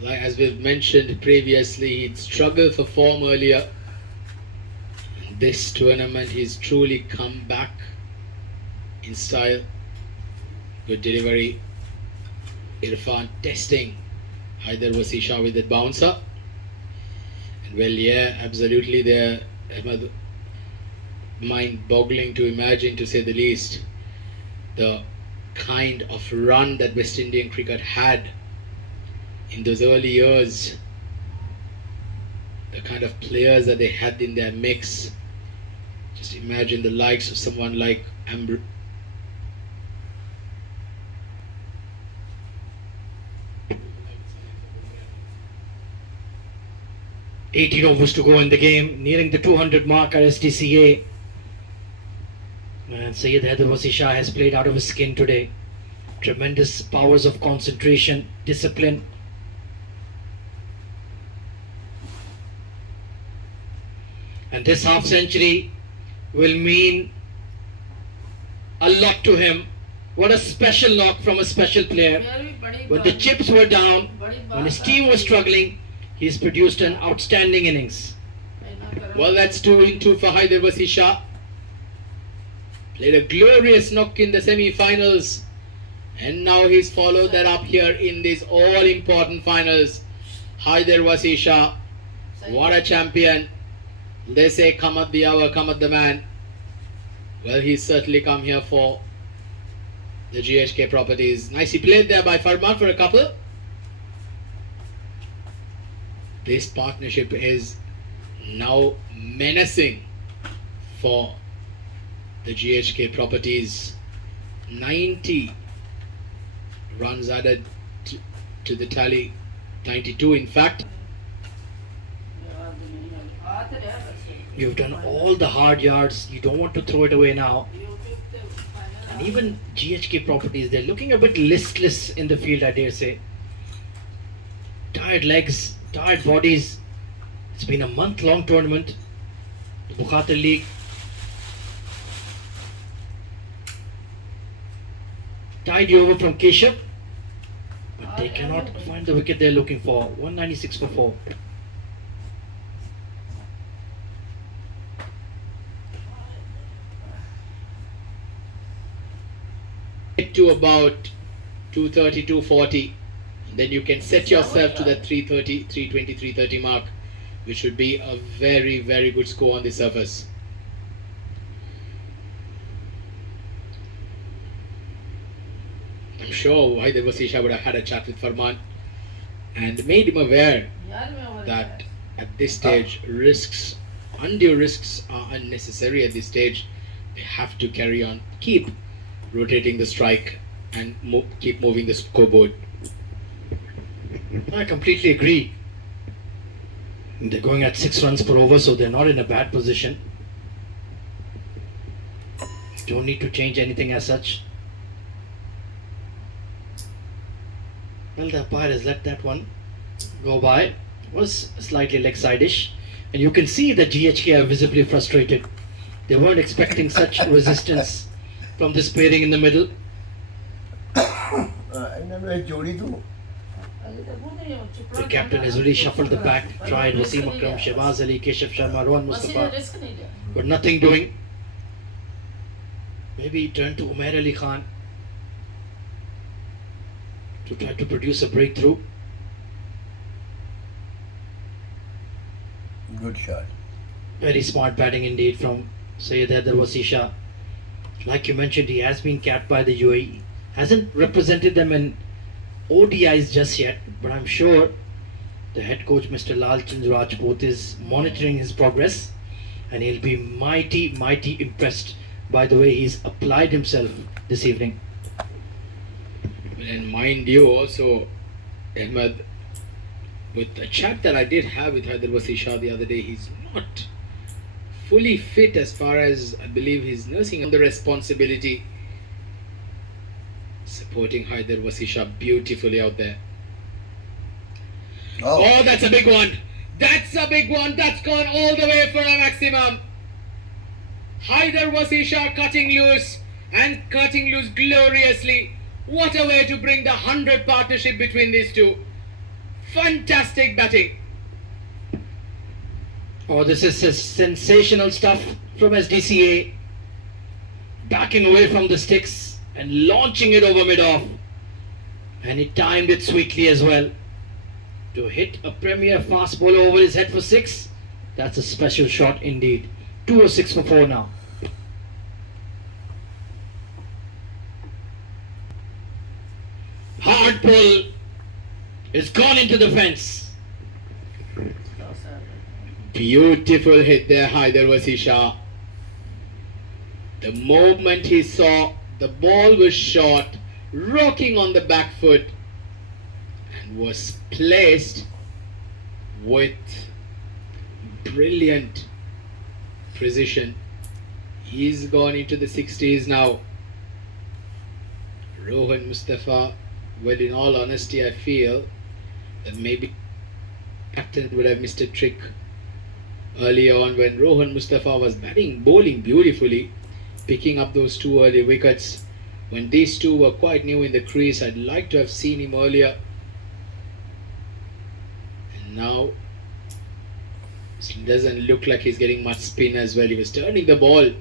Like as we've mentioned previously, he'd struggled for form earlier. In this tournament, he's truly come back in style. Good delivery. Irfan testing Haider versus Shah with that bouncer. And well, yeah, absolutely there. Mind-boggling to imagine, to say the least, the kind of run that West Indian cricket had in those early years, the kind of players that they had in their mix. Just imagine the likes of someone like Amber. "18 overs to go in the game, nearing the 200 mark at SDCA. And Syed Haider versus Shah has played out of his skin today. Tremendous powers of concentration, discipline. And this half century will mean a lot to him. What a special knock from a special player. When the chips were down, when his team was struggling, he's produced an outstanding innings. Well, that's 2 in 2 for Haider versus Shah. Played a glorious knock in the semi-finals, and now he's followed that up here in these all-important finals. Haider versus Shah. What a champion. They say come at the hour, come at the man. Well, he's certainly come here for the GHK properties. Nicely played there by Farman for a couple. This partnership is now menacing for the GHK properties. 90 runs added to the tally. 92 in fact. You've done all the hard yards. You don't want to throw it away now. And even GHK properties, they're looking a bit listless in the field, I dare say. Tired legs, tired bodies. It's been a month-long tournament. The Bukhatar League. Tidy over from Keshav. But they cannot find the wicket they're looking for. 196 for 4. To about 230, 240, and then you can set yourself to that 330, 320, 330 mark, which would be a very, very good score on the surface. I'm sure Haider versus Shah would have had a chat with Farman and made him aware that at this stage undue risks are unnecessary at this stage. They have to carry on, keep rotating the strike and keep moving the scoreboard. I completely agree. They're going at 6 runs per over, so they're not in a bad position. Don't need to change anything as such. Well, the umpire has let that one go by. Was slightly leg side-ish. And you can see that GHK are visibly frustrated. They weren't expecting such resistance from this pairing in the middle. The captain has really shuffled the pack, tried Wasim Akram, Shahbaz Ali, Keshav Sharma, Rohan Mustafa, but nothing doing. Maybe he turned to Umair Ali Khan to try to produce a breakthrough. Good shot. Very smart batting indeed from Syed Haider versus Shah. Like you mentioned, he has been capped by the UAE. Hasn't represented them in ODIs just yet, but I'm sure the head coach, Mr. Lalchand Rajput, is monitoring his progress, and he'll be mighty, mighty impressed by the way he's applied himself this evening. And mind you also, Ahmed, with the chat that I did have with Haider versus Shah the other day, he's not fully fit as far as I believe he's nursing on the responsibility, supporting Haider versus Shah beautifully out there. Oh, that's a big one. That's a big one. That's gone all the way for a maximum. Haider versus Shah cutting loose, and cutting loose gloriously. What a way to bring the 100 partnership between these two. Fantastic batting. Oh, this is sensational stuff from SDCA. Backing away from the sticks and launching it over mid-off. And he timed it sweetly as well. To hit a premier fast bowler over his head for 6, that's a special shot indeed. 2 or 6 for 4 now. Hard pull. It's gone into the fence. Beautiful hit there, Haider Shah. The moment he saw the ball was shot, rocking on the back foot, and was placed with brilliant precision. He's gone into the 60s now. Rohan Mustafa, well, in all honesty, I feel that maybe captain would have missed a trick early on when Rohan Mustafa was bowling beautifully, picking up those 2 early wickets. When these 2 were quite new in the crease, I'd like to have seen him earlier. And now it doesn't look like he's getting much spin as well. He was turning the ball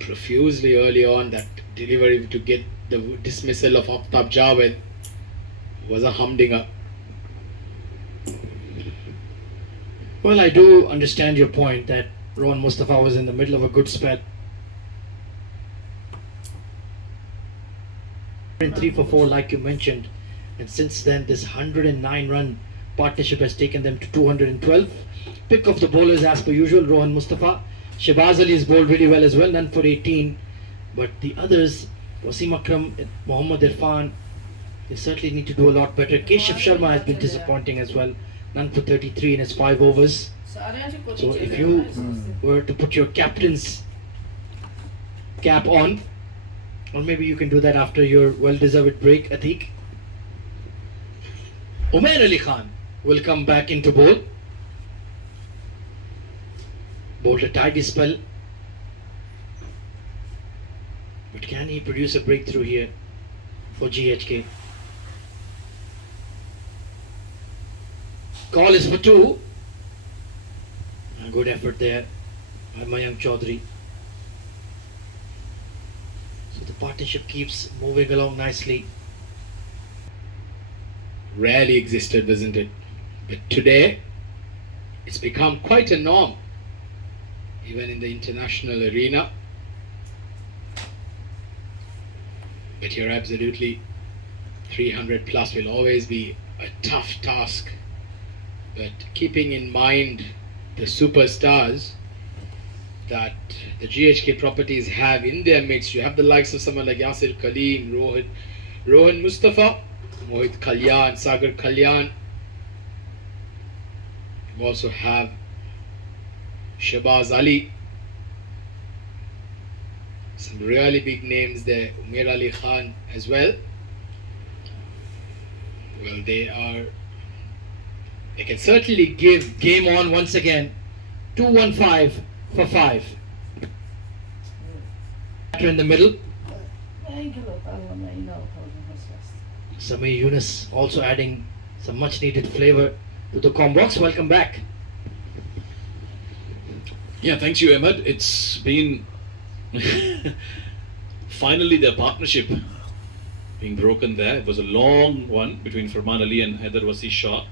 profusely early on. That delivery to get the dismissal of Aftab Javed was a humdinger. Well, I do understand your point that Rohan Mustafa was in the middle of a good spell. In 3 for 4, like you mentioned, and since then this 109 run partnership has taken them to 212. Pick of the bowlers as per usual. Rohan Mustafa, Shahbaz Ali has bowled really well as well, none for 18. But the others, Wasim Akram, Mohammad Irfan, they certainly need to do a lot better. Keshav Sharma has been disappointing as well, none for 33 in his 5 overs. So if you were to put your captain's cap on, or maybe you can do that after your well-deserved break, Atiq. Umair Ali Khan will come back into bowl. Bowled a tidy spell. But can he produce a breakthrough here for GHK? Call is for 2. A good effort there by Mayank Chaudhary. So the partnership keeps moving along nicely. Rarely existed, wasn't it? But today, it's become quite a norm, even in the international arena. But you're absolutely 300 plus will always be a tough task. But keeping in mind the superstars that the GHK properties have in their midst, you have the likes of someone like Yasir Kaleem, Rohan Mustafa, Mohit Kalyan, Sagar Kalyan. You also have Shahbaz Ali. Some really big names there. Umair Ali Khan as well. Well, they can certainly give. Game on once again. 215 for 5. In the middle. Samir Yunus also adding some much needed flavor to the com box. Welcome back. Yeah, thanks you, Ahmed. It's been finally their partnership being broken there. It was a long one between Farman Ali and Haider Shah.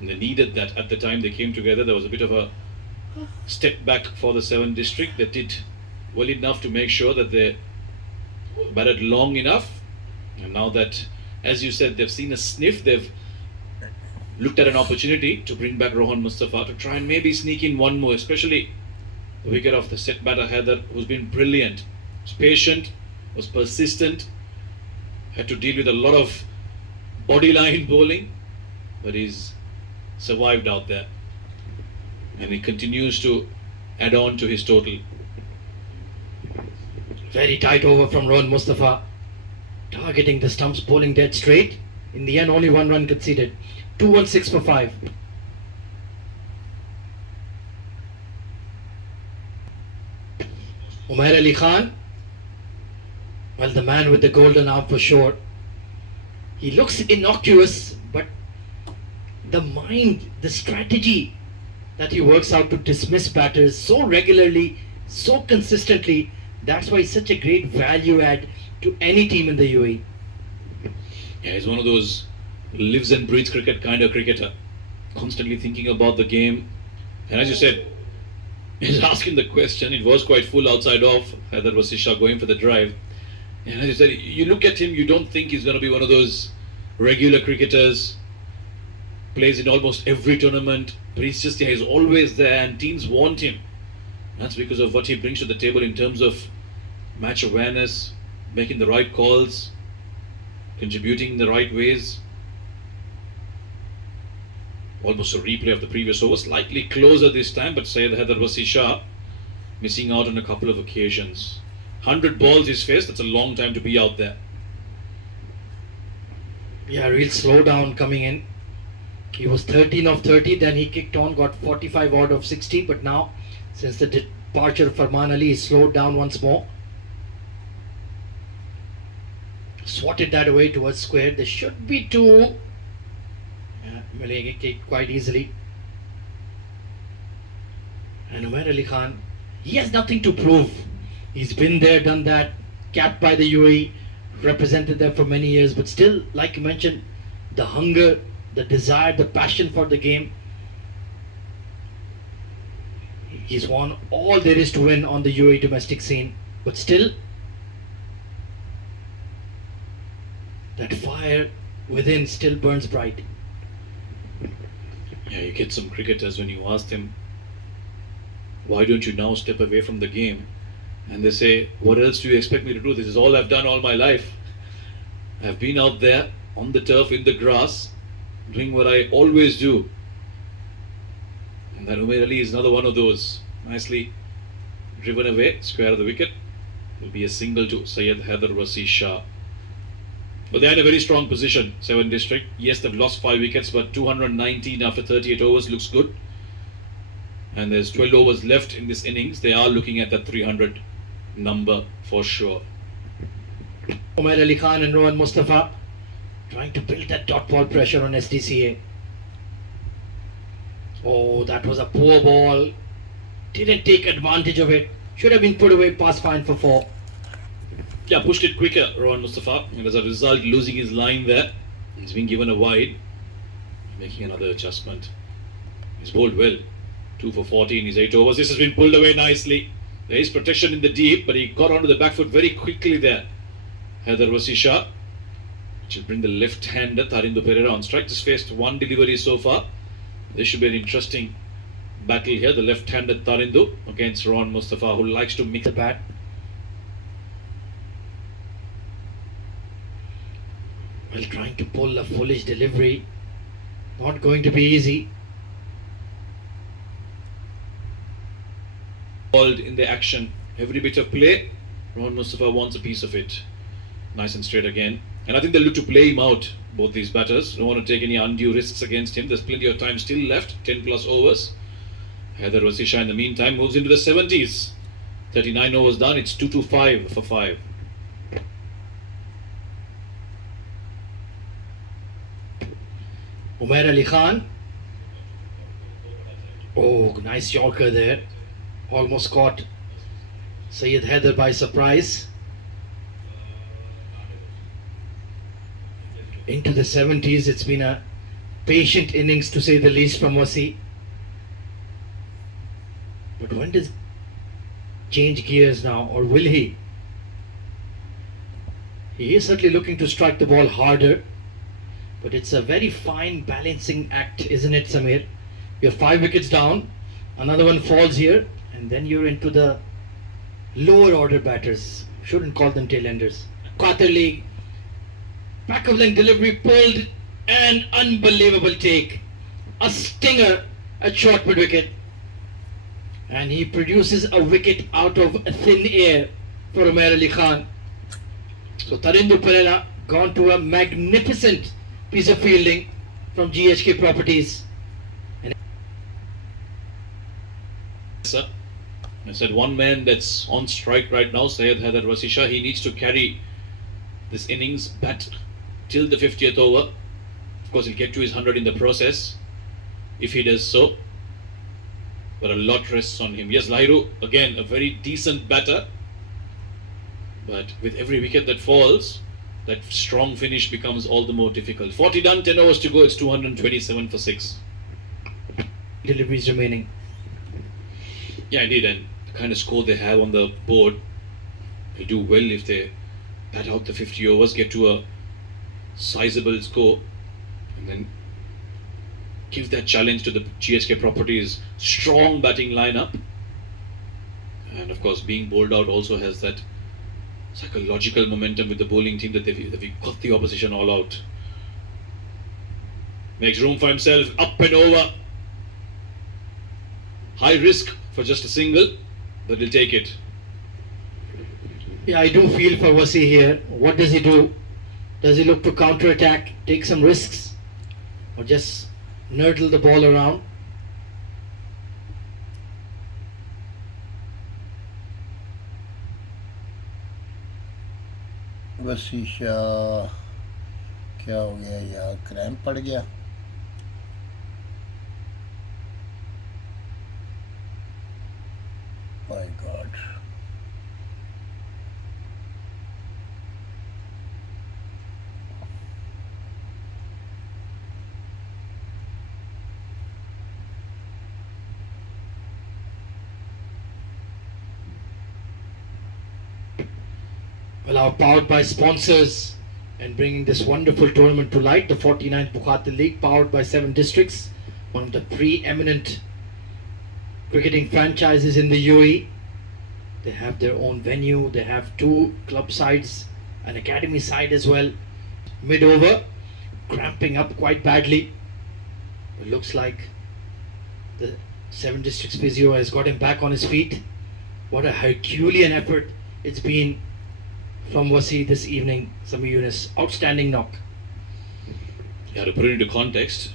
And they needed that at the time they came together. There was a bit of a step back for the 7th district. They did well enough to make sure that they batted long enough. And now that, as you said, they've seen a sniff, they've looked at an opportunity to bring back Rohan Mustafa to try and maybe sneak in one more, especially the wicket of the set batter Haider, who's been brilliant. Was patient, was persistent, had to deal with a lot of body line bowling, but he's survived out there. And he continues to add on to his total. Very tight over from Rohan Mustafa. Targeting the stumps, bowling dead straight. In the end, only 1 run conceded. 216 for 5. Umair Ali Khan. Well, the man with the golden arm for sure. He looks innocuous, but the mind, the strategy that he works out to dismiss batters so regularly, so consistently, That's why he's such a great value add to any team in the UAE. Yeah, he's one of those lives and breathes cricket kind of cricketer, constantly thinking about the game. And as you said, he's asking the question. It was quite full outside off. Haider was Shah going for the drive. And as you said, you look at him, you don't think he's going to be one of those regular cricketers. Plays in almost every tournament, but he's always there, and teams want him. That's because of what he brings to the table in terms of match awareness, making the right calls, contributing in the right ways. Almost a replay of the previous over, slightly closer this time, but Syed Haider Shah missing out on a couple of occasions. 100 balls he's faced, that's a long time to be out there. Yeah, real slow down coming in. He was 13 of 30, then he kicked on, got 45 out of 60, but now, since the departure of Farman Ali, he slowed down once more. Swatted that away towards square. There should be two. Malay kicked quite easily. And Umar Ali Khan, he has nothing to prove. He's been there, done that, capped by the UAE, represented them for many years, but still, like you mentioned, the hunger, the desire, the passion for the game. He's won all there is to win on the UAE domestic scene, but still, that fire within still burns bright. Yeah, you get some cricketers when you ask them, why don't you now step away from the game? And they say, what else do you expect me to do? This is all I've done all my life. I've been out there on the turf, in the grass, doing what I always do. And that Umar Ali is another one of those. Nicely driven away, square of the wicket. Will be a single to Syed Haider Shah. But they're in a very strong position, 7 district. Yes, they've lost 5 wickets, but 219 after 38 overs looks good. And there's 12 overs left in this innings. They are looking at that 300 number for sure. Umar Ali Khan and Rohan Mustafa trying to build that dot ball pressure on SDCA. Oh, that was a poor ball. Didn't take advantage of it. Should have been put away past fine for 4. Yeah, pushed it quicker, Rohan Mustafa. And as a result, losing his line there. He's been given a wide. Making another adjustment. He's bowled well. 2 for 40 in his 8 overs. This has been pulled away nicely. There is protection in the deep, but he got onto the back foot very quickly there. Haider Shah, which will bring the left-hander Tarindu Pereira on strike. Just faced 1 delivery so far. This should be an interesting battle here. The left-handed Tarindu against Rohan Mustafa, who likes to mix The bat. Well, trying to pull a foolish delivery. Not going to be easy. Involved in the action. Every bit of play, Rohan Mustafa wants a piece of it. Nice and straight again. And I think they'll look to play him out, both these batters. Don't want to take any undue risks against him. There's plenty of time still left, 10 plus overs. Haider Shah in the meantime moves into the 70s. 39 overs done, it's 2-5 for 5. Umar Ali Khan. Oh, nice Yorker there. Almost caught Syed Haider by surprise. Into the 70s, it's been a patient innings to say the least from Wasi. But when does change gears now, or will he? He is certainly looking to strike the ball harder, but it's a very fine balancing act, isn't it, Samir? You're 5 wickets down, another one falls here, and then you're into the lower order batters. Shouldn't call them tail-enders. Qatar League. Back of length delivery pulled, and unbelievable take. A stinger at short mid wicket. And he produces a wicket out of thin air for Umar Ali Khan. So Tarindu Pereira gone to a magnificent piece of fielding from GHK Properties. Sir, I said one man that's on strike right now, Syed Haider Shah. He needs to carry this innings, bat till the 50th over. Of course, he'll get to his 100 in the process if he does so. But a lot rests on him. Yes, Lahiru, again, a very decent batter. But with every wicket that falls, that strong finish becomes all the more difficult. 40 done, 10 overs to go. It's 227 for 6. Deliveries remaining. Yeah, indeed. And the kind of score they have on the board, they do well if they bat out the 50 overs, get to a sizable score, and then give that challenge to the GSK Properties strong batting lineup. And of course, being bowled out also has that psychological momentum with the bowling team that they've got the opposition all out. Makes room for himself, up and over. High risk for just a single, but he'll take it. Yeah, I do feel for Wasi here. What does he do? Does he look to counter-attack, take some risks, or just nurtle the ball around? वसी शाह क्या हो गया यार cramp पड़ गया my God Well, our powered by sponsors and bringing this wonderful tournament to light, the 49th Bukhatar League, powered by 7 districts, one of the preeminent cricketing franchises in the UAE. They have their own venue, they have 2 club sides, an academy side as well. Mid-over, cramping up quite badly. It looks like the 7 districts physio has got him back on his feet. What a Herculean effort it's been from Wasi this evening. Sami Yunus, outstanding knock. Yeah, to put it into context,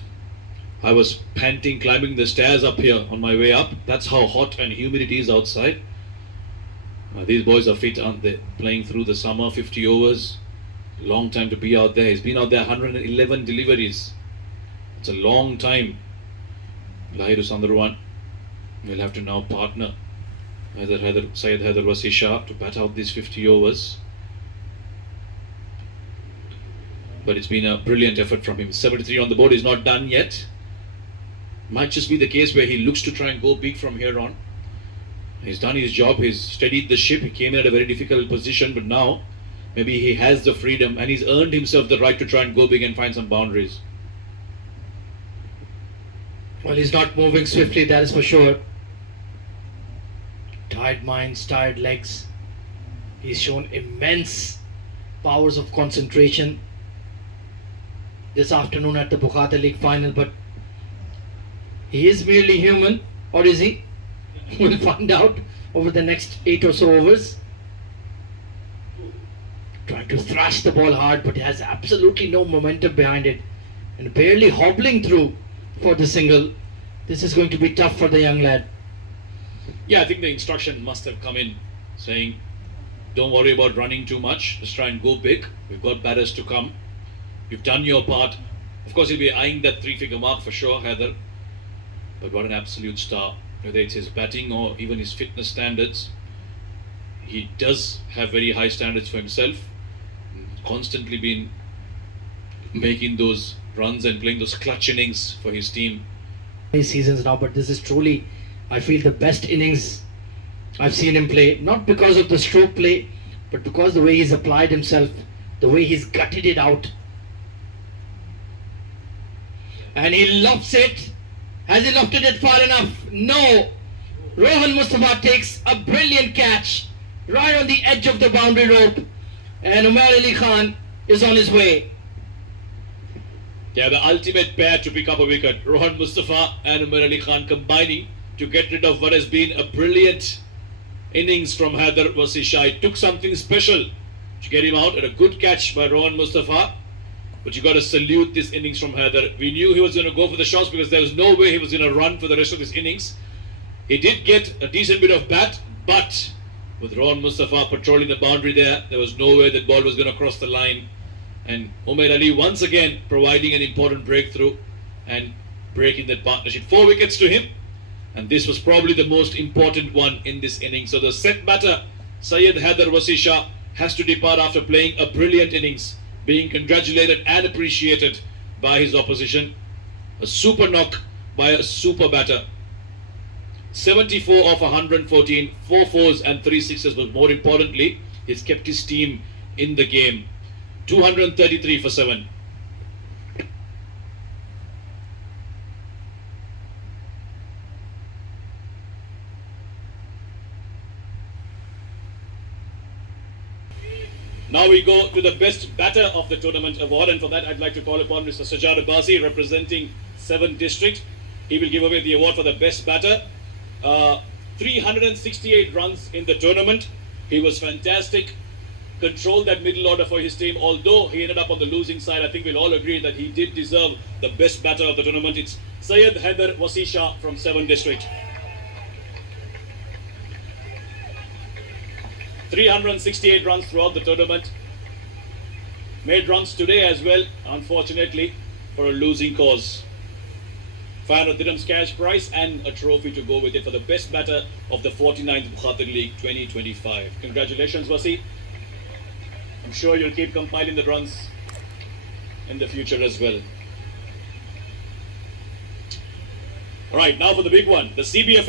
I was panting climbing the stairs up here on my way up. That's how hot and humid it is outside. These boys are fit, aren't they? Playing through the summer, 50 overs. Long time to be out there. He's been out there 111 deliveries. It's a long time. Lahir Sandharwan will have to now partner Syed Haider Wasi Shah to bat out these 50 overs. But it's been a brilliant effort from him. 73 on the board is not done yet. Might just be the case where he looks to try and go big from here on. He's done his job, he's steadied the ship, he came in at a very difficult position, but now maybe he has the freedom and he's earned himself the right to try and go big and find some boundaries. Well, he's not moving swiftly, that is for sure. Tired minds, tired legs. He's shown immense powers of concentration this afternoon at the Bukhatar League final, but he is merely human, or is he? We'll find out over the next 8 or so overs. Trying to thrash the ball hard, but has absolutely no momentum behind it and barely hobbling through for the single. This is going to be tough for the young lad. Yeah, I think the instruction must have come in saying, don't worry about running too much, just try and go big. We've got batters to come. You've done your part. Of course, he'll be eyeing that 3-figure mark for sure, Haider. But what an absolute star. Whether it's his batting or even his fitness standards, he does have very high standards for himself. Constantly been making those runs and playing those clutch innings for his team. Many seasons now, but this is truly, I feel, the best innings I've seen him play. Not because of the stroke play, but because the way he's applied himself, the way he's gutted it out. And he lofts it. Has he lofted it far enough? No. Rohan Mustafa takes a brilliant catch right on the edge of the boundary rope. And Umar Ali Khan is on his way. Yeah, the ultimate pair to pick up a wicket. Rohan Mustafa and Umar Ali Khan combining to get rid of what has been a brilliant innings from Haider Wasi Shah. It took something special to get him out, and a good catch by Rohan Mustafa. But you got to salute this innings from Haider. We knew he was going to go for the shots because there was no way he was going to run for the rest of this innings. He did get a decent bit of bat, but with Rohan Mustafa patrolling the boundary there was no way that ball was going to cross the line. And Umair Ali once again providing an important breakthrough and breaking that partnership. 4 wickets to him, and this was probably the most important one in this innings. So the set batter, Syed Haider Wasi Shah, has to depart after playing a brilliant innings, being congratulated and appreciated by his opposition. A super knock by a super batter. 74 of 114, 4 fours and 3 sixes, but more importantly, he's kept his team in the game. 233 for 7. Now we go to the best batter of the tournament award, and for that I'd like to call upon Mr. Sharjah representing 7th District. He will give away the award for the best batter. 368 runs in the tournament. He was fantastic. Controlled that middle order for his team. Although he ended up on the losing side, I think we'll all agree that he did deserve the best batter of the tournament. It's Syed, Haider, Shah from 7th District. 368 runs throughout the tournament. Made runs today as well, unfortunately, for a losing cause. 500 dirhams cash prize and a trophy to go with it for the best batter of the 49th Bukhatar League 2025. Congratulations, Wasi. I'm sure you'll keep compiling the runs in the future as well. Alright, now for the big one, the CBFS